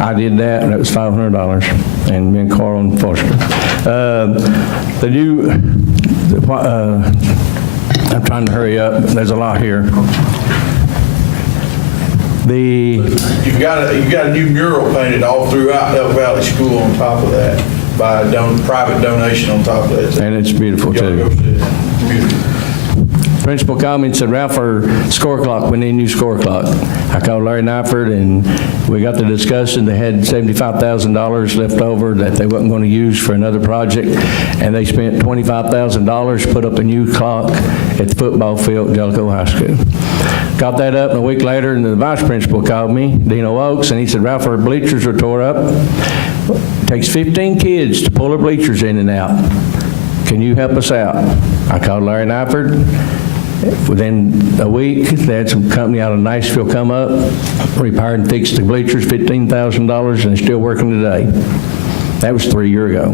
I did that, and it was $500, and me and Carl and Foster. I'm trying to hurry up, there's a lot here. You've got a new mural painted all throughout Elk Valley School on top of that, by a private donation on top of that. And it's beautiful, too. It's beautiful. Principal called me and said, Ralph, our score clock, we need a new score clock. I called Larry Nyford, and we got the discussion. They had $75,000 left over that they wasn't going to use for another project, and they spent $25,000 to put up a new clock at the football field at Jellicoe High School. Got that up, and a week later, and the vice principal called me, Dino Oaks, and he said, Ralph, our bleachers are tore up. It takes 15 kids to pull their bleachers in and out. Can you help us out? I called Larry Nyford. Within a week, they had some company out of Niceville come up, repaired and fixed the bleachers, $15,000, and still working today. That was 3 years ago.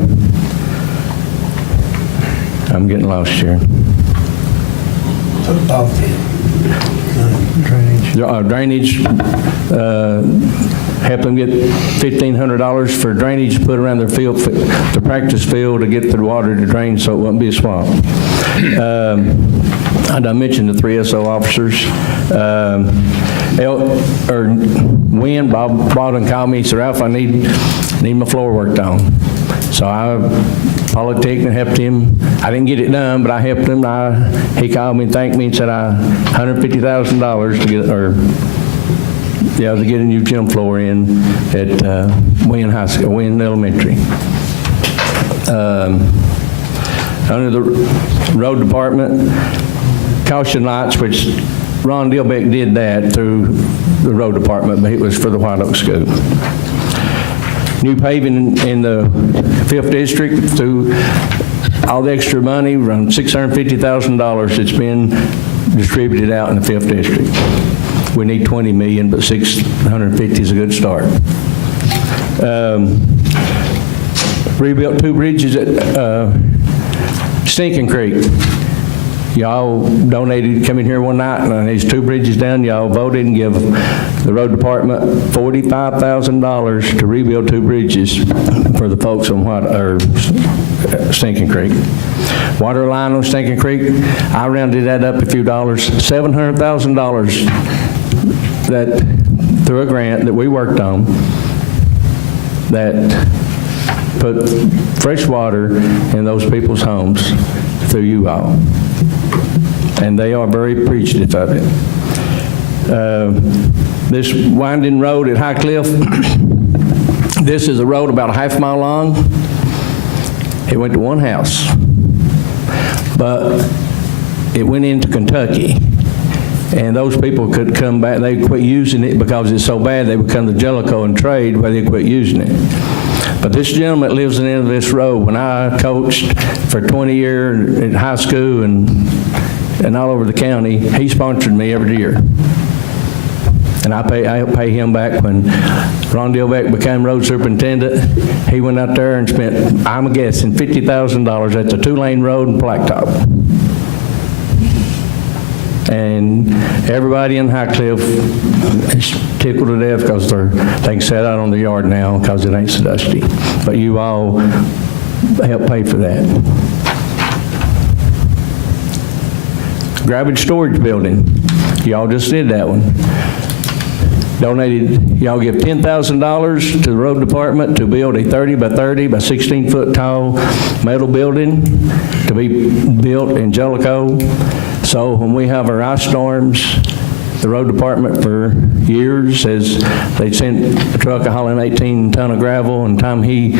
I'm getting lost here. Drainage, help them get $1,500 for drainage put around their field, the practice field, to get the water to drain so it wouldn't be a swamp. I mentioned the 3 SO officers. Wynn, Bob Baldwin called me and said, Ralph, I need my floor worked on. So I politicked and helped him. I didn't get it done, but I helped him. He called me and thanked me and said, $150,000 to get a new gym floor in at Wynn High School, Wynn Elementary. Under the road department, caution lights, which Ron Dilbeck did that through the road department, but it was for the White Oak School. New paving in the 5th District through all the extra money, around $650,000 that's been distributed out in the 5th District. We need 20 million, but 650 is a good start. Rebuilt 2 bridges at Stinking Creek. Y'all donated, come in here one night, and these 2 bridges down, y'all voted and give the road department $45,000 to rebuild 2 bridges for the folks on Stinking Creek. Water line on Stinking Creek, I rounded that up a few dollars, $700,000 that, through a grant that we worked on, that put fresh water in those people's homes through you all. And they are very appreciative of it. This winding road at High Cliff, this is a road about a half mile long. It went to one house, but it went into Kentucky. And those people could come back, they quit using it because it's so bad, they would come to Jellicoe and trade where they quit using it. But this gentleman that lives in the end of this road, when I coached for 20 years in high school and all over the county, he sponsored me every year. And I pay him back. When Ron Dilbeck became road superintendent, he went out there and spent, I'm guessing, $50,000 at the 2-lane road in Blacktop. And everybody in High Cliff is tickled to death because they can sit out on the yard now because it ain't so dusty. But you all help pay for that. Garbage storage building. Y'all just did that one. Donated, y'all give $10,000 to the road department to build a 30 by 30 by 16 foot tall metal building to be built in Jellicoe. So when we have our ice storms, the road department for years says they send a truck hauling 18 ton of gravel, and time he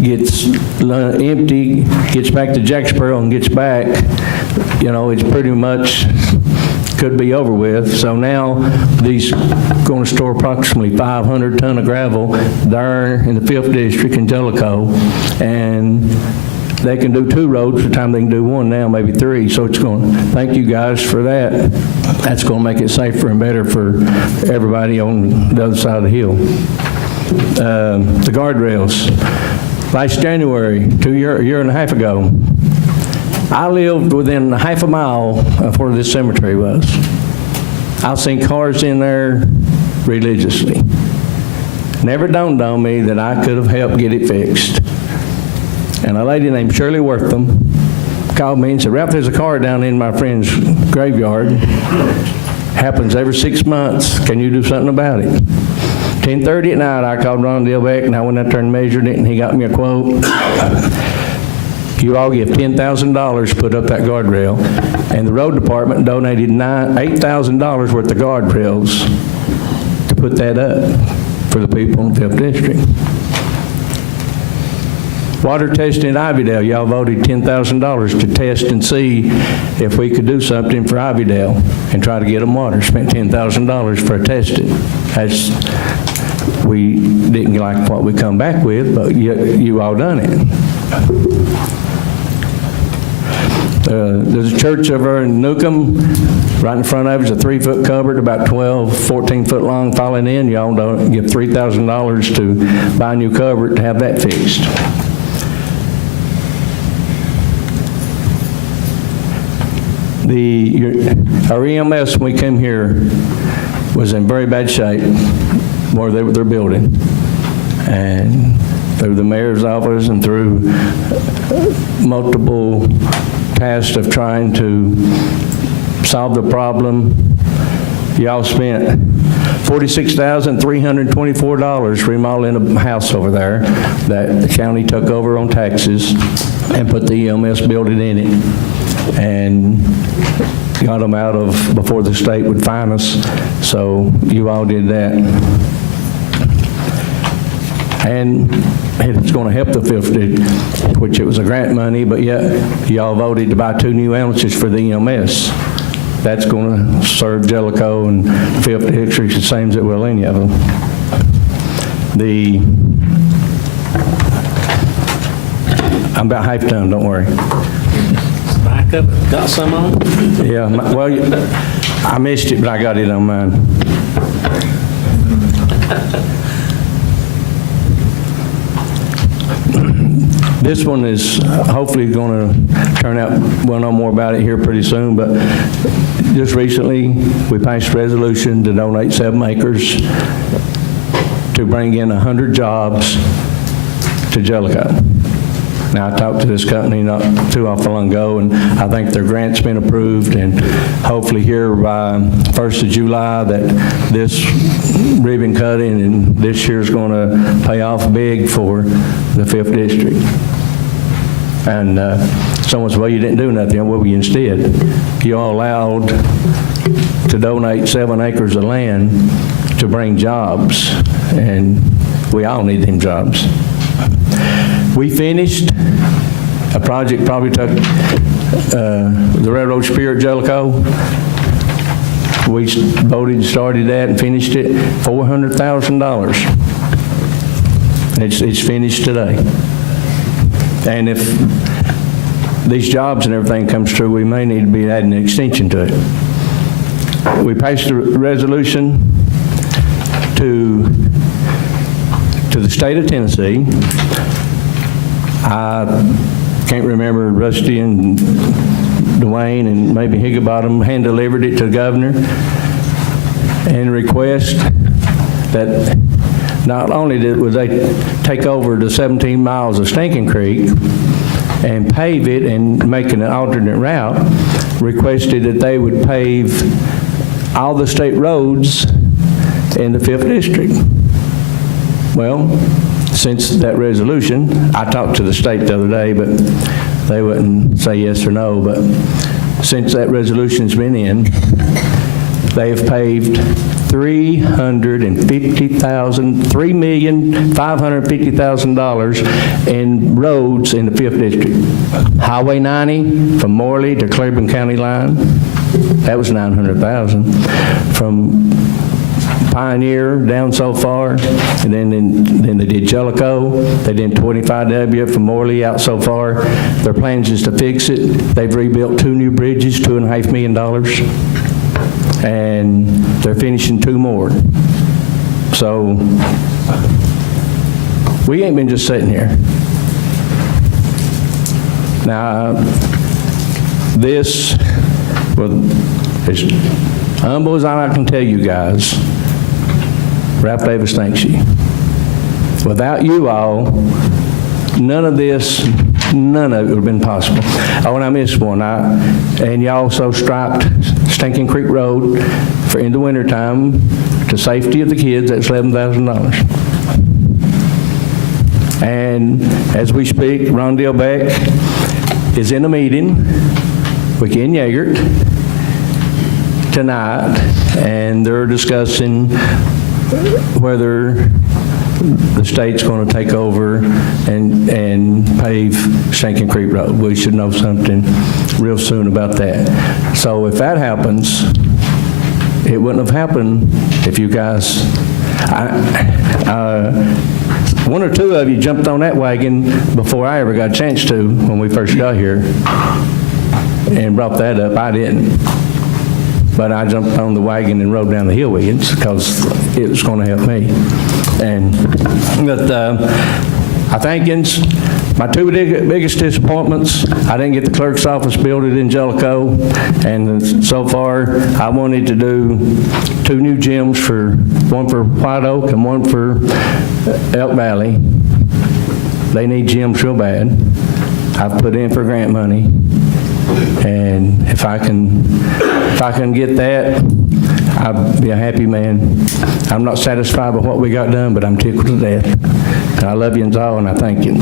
gets empty, gets back to Jacksboro and gets back, you know, it's pretty much could be over with. So now these going to store approximately 500 ton of gravel there in the 5th District in Jellicoe, and they can do 2 roads for the time they can do 1 now, maybe 3. So it's going, thank you guys for that. That's going to make it safer and better for everybody on the other side of the hill. The guardrails. Last January, a year and a half ago, I lived within half a mile of where this cemetery was. I've seen cars in there religiously. Never dawned on me that I could have helped get it fixed. And a lady named Shirley Wortham called me and said, Ralph, there's a car down in my friend's graveyard. Happens every 6 months. Can you do something about it? 10:30 at night, I called Ron Dilbeck, and I went out there and measured it, and he got me a quote. You all give $10,000 to put up that guardrail, and the road department donated $8,000 worth of guardrails to put that up for the people in the 5th District. Water testing at Ivydale, y'all voted $10,000 to test and see if we could do something for Ivydale and try to get them water. Spent $10,000 for testing. We didn't like what we come back with, but you all done it. There's a church over in Newcomb. Right in front of it is a 3-foot cupboard, about 14 foot long, falling in. Y'all don't give $3,000 to buy a new cupboard to have that fixed. Our EMS, when we came here, was in very bad shape where they're building. And through the mayor's office and through multiple tasks of trying to solve the problem, y'all spent $46,324 remodeling a house over there that the county took over on taxes and put the EMS building in it, and got them out of before the state would fine us. So you all did that. And it's going to help the 5th, which it was a grant money, but yet y'all voted to buy 2 new ambulances for the EMS. that's going to serve Jellicoe and 5th District the same as it will any of them. I'm about half done, don't worry. Back up, got some on? Yeah, well, I missed it, but I got it on mine. This one is hopefully going to turn out, we'll know more about it here pretty soon, but just recently, we passed a resolution to donate 7 acres to bring in 100 jobs to Jellicoe. Now, I talked to this company not too long ago, and I think their grant's been approved, and hopefully here by 1st of July that this ribbon cutting and this year's going to pay off big for the 5th District. And someone said, well, you didn't do nothing. What were you instead? You all allowed to donate 7 acres of land to bring jobs, and we all need them jobs. We finished a project probably took the Railroad Spear at Jellicoe. We voted and started that and finished it, $400,000. It's finished today. And if these jobs and everything comes true, we may need to be adding an extension to it. We passed a resolution to the state of Tennessee. I can't remember, Rusty and Dwayne and maybe Higginbottom hand-delivered it to the governor and request that not only would they take over the 17 miles of Stinking Creek and pave it and make an alternate route, requested that they would pave all the state roads in the 5th District. Well, since that resolution, I talked to the state the other day, but they wouldn't say yes or no, but since that resolution's been in, they have paved $3,550,000 in roads in the 5th District. Highway 90 from Morley to Claiborne County line, that was $900,000. From Pioneer down so far, and then they did Jellicoe, they did 25W from Morley out so far. Their plans is to fix it. They've rebuilt 2 new bridges, $2.5 million, and they're finishing 2 more. So we ain't been just sitting here. Now, this, well, as humble as I can tell you guys, Ralph Davis thanks you. Without you all, none of it would have been possible. Oh, and I missed one. And you also striped Stinking Creek Road for in the wintertime to safety of the kids. That's $11,000. And as we speak, Rondell Beck is in a meeting with Ken Yeagert tonight, and they're discussing whether the state's going to take over and pave Stinking Creek Road. We should know something real soon about that. So if that happens, it wouldn't have happened if you guys, one or two of you jumped on that wagon before I ever got a chance to when we first got here and brought that up. I didn't. But I jumped on the wagon and rode down the hill with it because it was going to help me. But I think my 2 biggest disappointments, I didn't get the clerk's office built in Jellicoe, and so far I wanted to do 2 new gyms, one for White Oak and one for Elk Valley. They need gyms real bad. I've put in for grant money. And if I can get that, I'll be a happy man. I'm not satisfied with what we got done, but I'm tickled to death. And I love you all, and I thank you.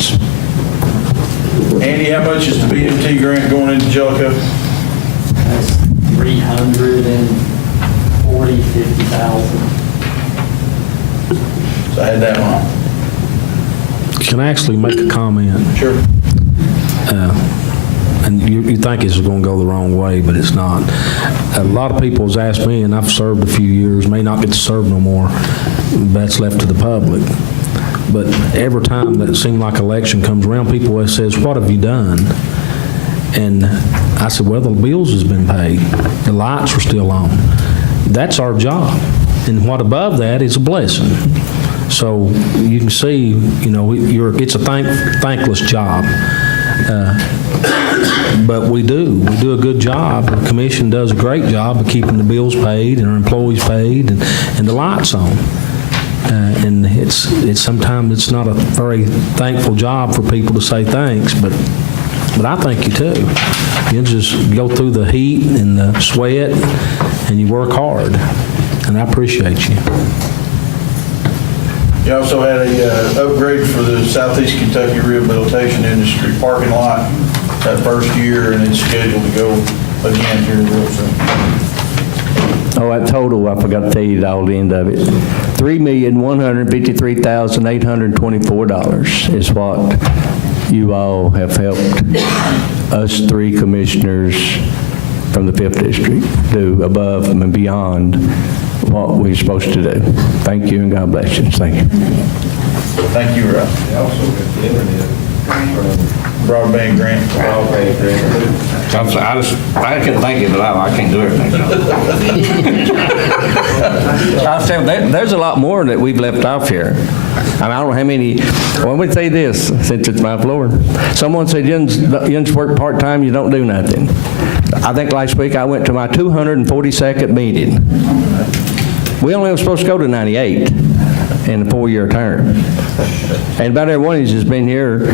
Andy, how much is the BMT grant going into Jellicoe? That's $350,000. So I had that one. Can I actually make a comment? Sure. And you think it's going to go the wrong way, but it's not. A lot of people has asked me, and I've served a few years, may not get to serve no more. That's left to the public. But every time that it seems like election comes around, people always says, what have you done? And I said, well, the bills has been paid. The lights are still on. That's our job. And what above that is a blessing. So you can see, it's a thankless job. But we do a good job. The commission does a great job of keeping the bills paid and our employees paid and the lights on. And it's sometimes it's not a very thankful job for people to say thanks, but I thank you too. You just go through the heat and the sweat and you work hard, and I appreciate you. You also had a upgrade for the Southeast Kentucky Rehabilitation Industry parking lot that first year, and it's scheduled to go again here real soon. Oh, that total, I forgot to tell you all the end of it. $3,153,824 is what you all have helped us three commissioners from the 5th District do above and beyond what we're supposed to do. Thank you, and God bless you. Thank you. Thank you, Ralph. They also got the internet. Broadband grant. I can think it, but I can't do everything. I'll tell you, there's a lot more that we've left off here. I don't know how many. Well, let me say this, since it's my floor. Someone said, you just work part-time, you don't do nothing. I think last week I went to my 242nd meeting. We only were supposed to go to 98 in a 4-year term. And about everyone who's just been here,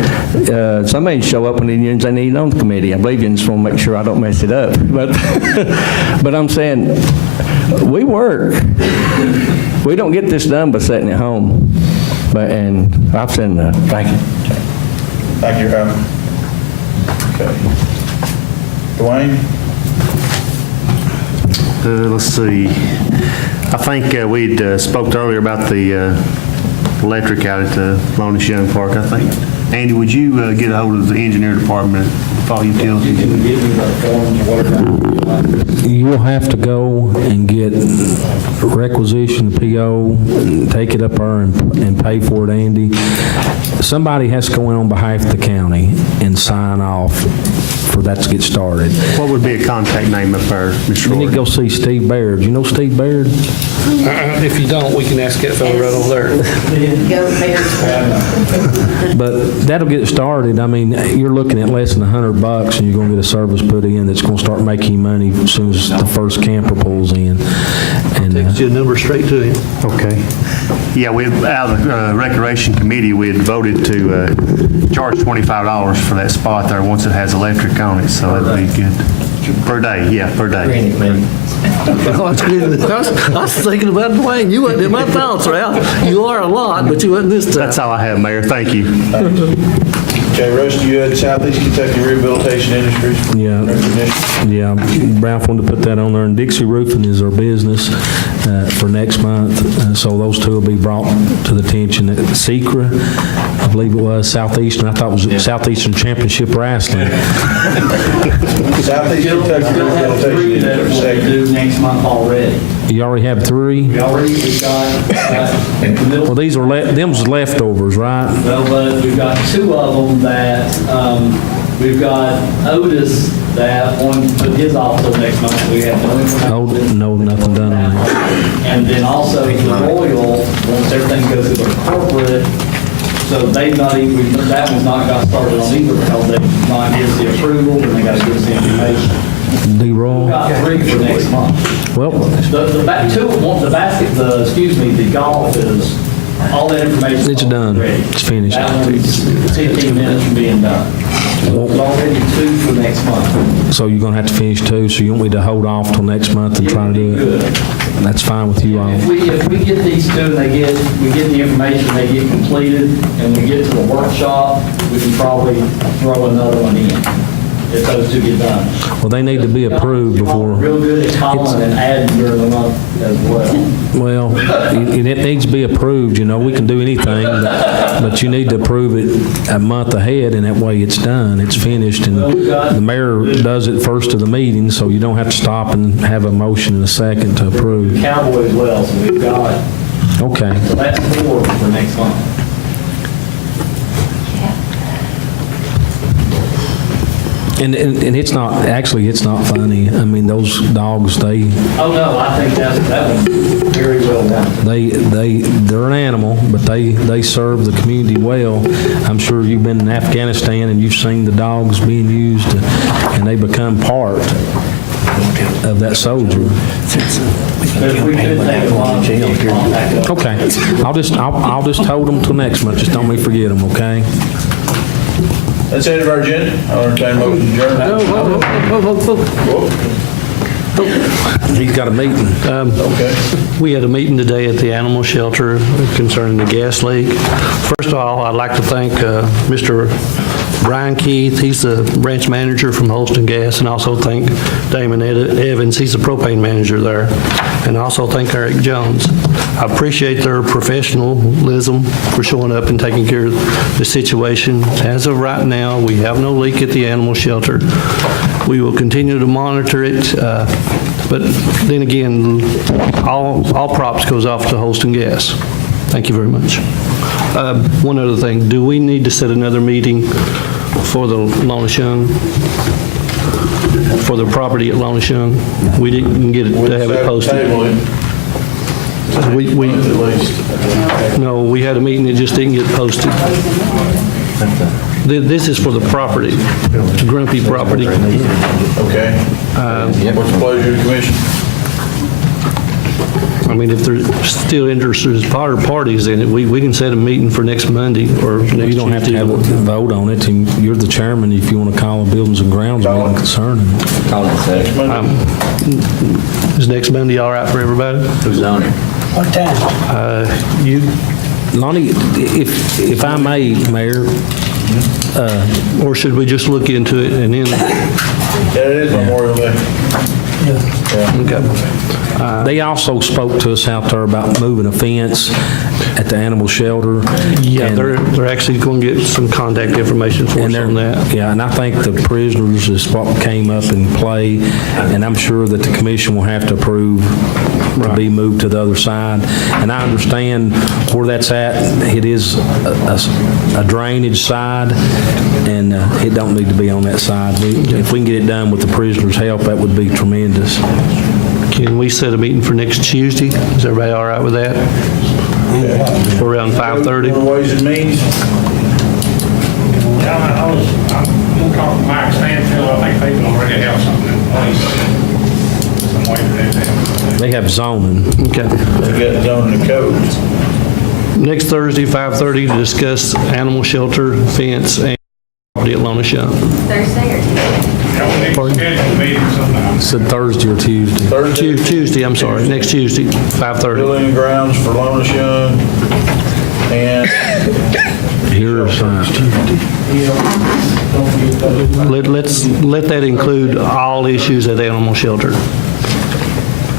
somebody show up when they need on the committee. I believe you just want to make sure I don't mess it up. But, but I'm saying, we work. We don't get this done by sitting at home. And I've said enough. Thank you. Thank you, Ralph. Okay. Dwayne? Let's see. I think we'd spoke earlier about the electric out at the Lonus Young Park, I think. Andy, would you get a hold of the engineer department at Fall Utilities? You'll have to go and get requisition PO, and take it up there and pay for it, Andy. Somebody has to go in on behalf of the county and sign off for that to get started. What would be a contact name up there, Mr. You need to go see Steve Baird. You know Steve Baird? If you don't, we can ask that fellow right over there. But that'll get started. I mean, you're looking at less than $100 and you're going to get a service put in that's going to start making you money as soon as the first camper pulls in. And Text your number straight to him. Okay. Yeah, we out of the Recreation Committee, we had voted to charge $25 for that spot there once it has electric on it, so that'd be good. Per day, yeah, per day. I was thinking about Dwayne. You wasn't in my thoughts, Ralph. You are a lot, but you wasn't this time. That's all I have, Mayor. Thank you. Okay, Rusty, you had Southeast Kentucky Rehabilitation Industries for recognition. Yeah, Ralph wanted to put that on there. And Dixie Roofing is our business for next month. So those two will be brought to the attention at SECRA. I believe it was Southeastern. I thought it was Southeastern Championship Wrestling. Southeast Kentucky Still have 3 that we'll do next month already. You already have 3? We've got, Well, these are them's leftovers, right? well, but we've got 2 of them that, we've got Otis that one put his off till next month. We have no information. Oh, no, nothing done on that. And then also the Royal, once everything goes through the corporate, so they've not even, that one's not got started on either because they not give us the approval and they got to give us the information. D-roll. We've got 3 for next month. Well, The golf is, all that information. It's done. It's finished. That one's 15 minutes from being done. So it's already 2 for next month. So you're going to have to finish 2, so you want me to hold off till next month and try to do it? Good. That's fine with you all. If we get these 2 and we get the information, they get completed, and we get to the workshop, we can probably throw another one in. if those two get done. Well, they need to be approved before. Real good at calling and adding during the month as well. Well, it needs to be approved, we can do anything, but you need to approve it a month ahead, and that way it's done, it's finished, and the mayor does it first of the meeting, so you don't have to stop and have a motion in a second to approve. Cowboy as well, so we've got, Okay. so that's 4 for next month. And it's not, actually, it's not funny. I mean, those dogs, Oh, no, I think that was very well done. they're an animal, but they serve the community well. I'm sure you've been in Afghanistan and you've seen the dogs being used, and they become part of that soldier. If we could take a long contact. Okay, I'll just hold them till next month. Just don't forget them, okay? That's the end of our agenda. I'll entertain a motion to adjourn. He's got a meeting. Okay. We had a meeting today at the animal shelter concerning the gas leak. First of all, I'd like to thank Mr. Brian Keith, he's the branch manager from Holston Gas, and also thank Damon Evans, he's the propane manager there, and also thank Eric Jones. I appreciate their professionalism for showing up and taking care of the situation. As of right now, we have no leak at the animal shelter. We will continue to monitor it, but then again, all props goes off to Holston Gas. Thank you very much. One other thing, do we need to set another meeting for the Lonashung, for the property at Lonashung? We didn't get it to have it posted. No, we had a meeting, it just didn't get posted. This is for the property, Grumpy property. Okay. What's the pleasure of the commission? I mean, if there's still interested parties in it, we can set a meeting for next Monday or next Tuesday. You don't have to have a vote on it, and you're the chairman if you want to call a Buildings and Grounds meeting concerning. Call it next Monday. Is next Monday all right for everybody? Who's on it? What time? You, Lonnie, if I may, Mayor, or should we just look into it and then? Yeah, it is Memorial Day. Okay. they also spoke to us out there about moving a fence at the animal shelter. Yeah, and they're actually going to get some contact information for us on that. Yeah, and I think the prisoners is what came up in play, and I'm sure that the commission will have to approve to be moved to the other side. And I understand where that's at. It is a drainage side, and it don't need to be on that side. If we can get it done with the prisoners' help, that would be tremendous. Can we set a meeting for next Tuesday? Is everybody all right with that? Around 5:30? Ways and Means. I'm going to talk to Mike Stanfield. I think they already have something in place. Some way to do that. They have zoning. Okay. They got zoning and code. Next Thursday, 5:30, to discuss animal shelter, fence, and property at Lona Shop. Thursday or Tuesday? Said Thursday or Tuesday. Tuesday, I'm sorry, next Tuesday, 5:30. Building and Grounds for Lona Shun. And Here's, let that include all issues at animal shelter.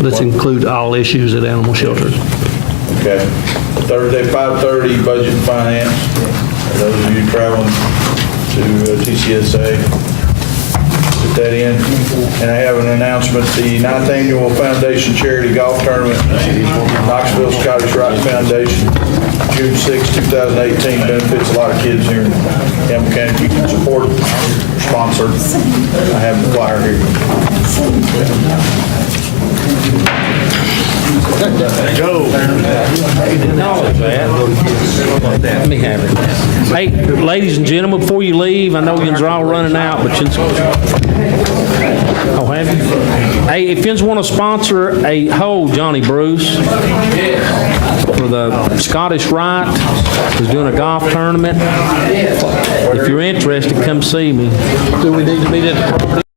Let's include all issues at animal shelter. okay. Thursday, 5:30, Budget and Finance. For those of you traveling to TCSA. Put that in. And I have an announcement, the 9th Annual Foundation Charity Golf Tournament, Knoxville Scottish Rite Foundation, June 6, 2018, benefits a lot of kids here in Campbell County. You can support, sponsor. I have the flyer here. Go. Let me have it. Hey, ladies and gentlemen, before you leave, I know you're all running out, but oh, have you? Hey, if you want to sponsor Johnny Bruce for the Scottish Rite, who's doing a golf tournament. If you're interested, come see me. Do we need to meet at the property?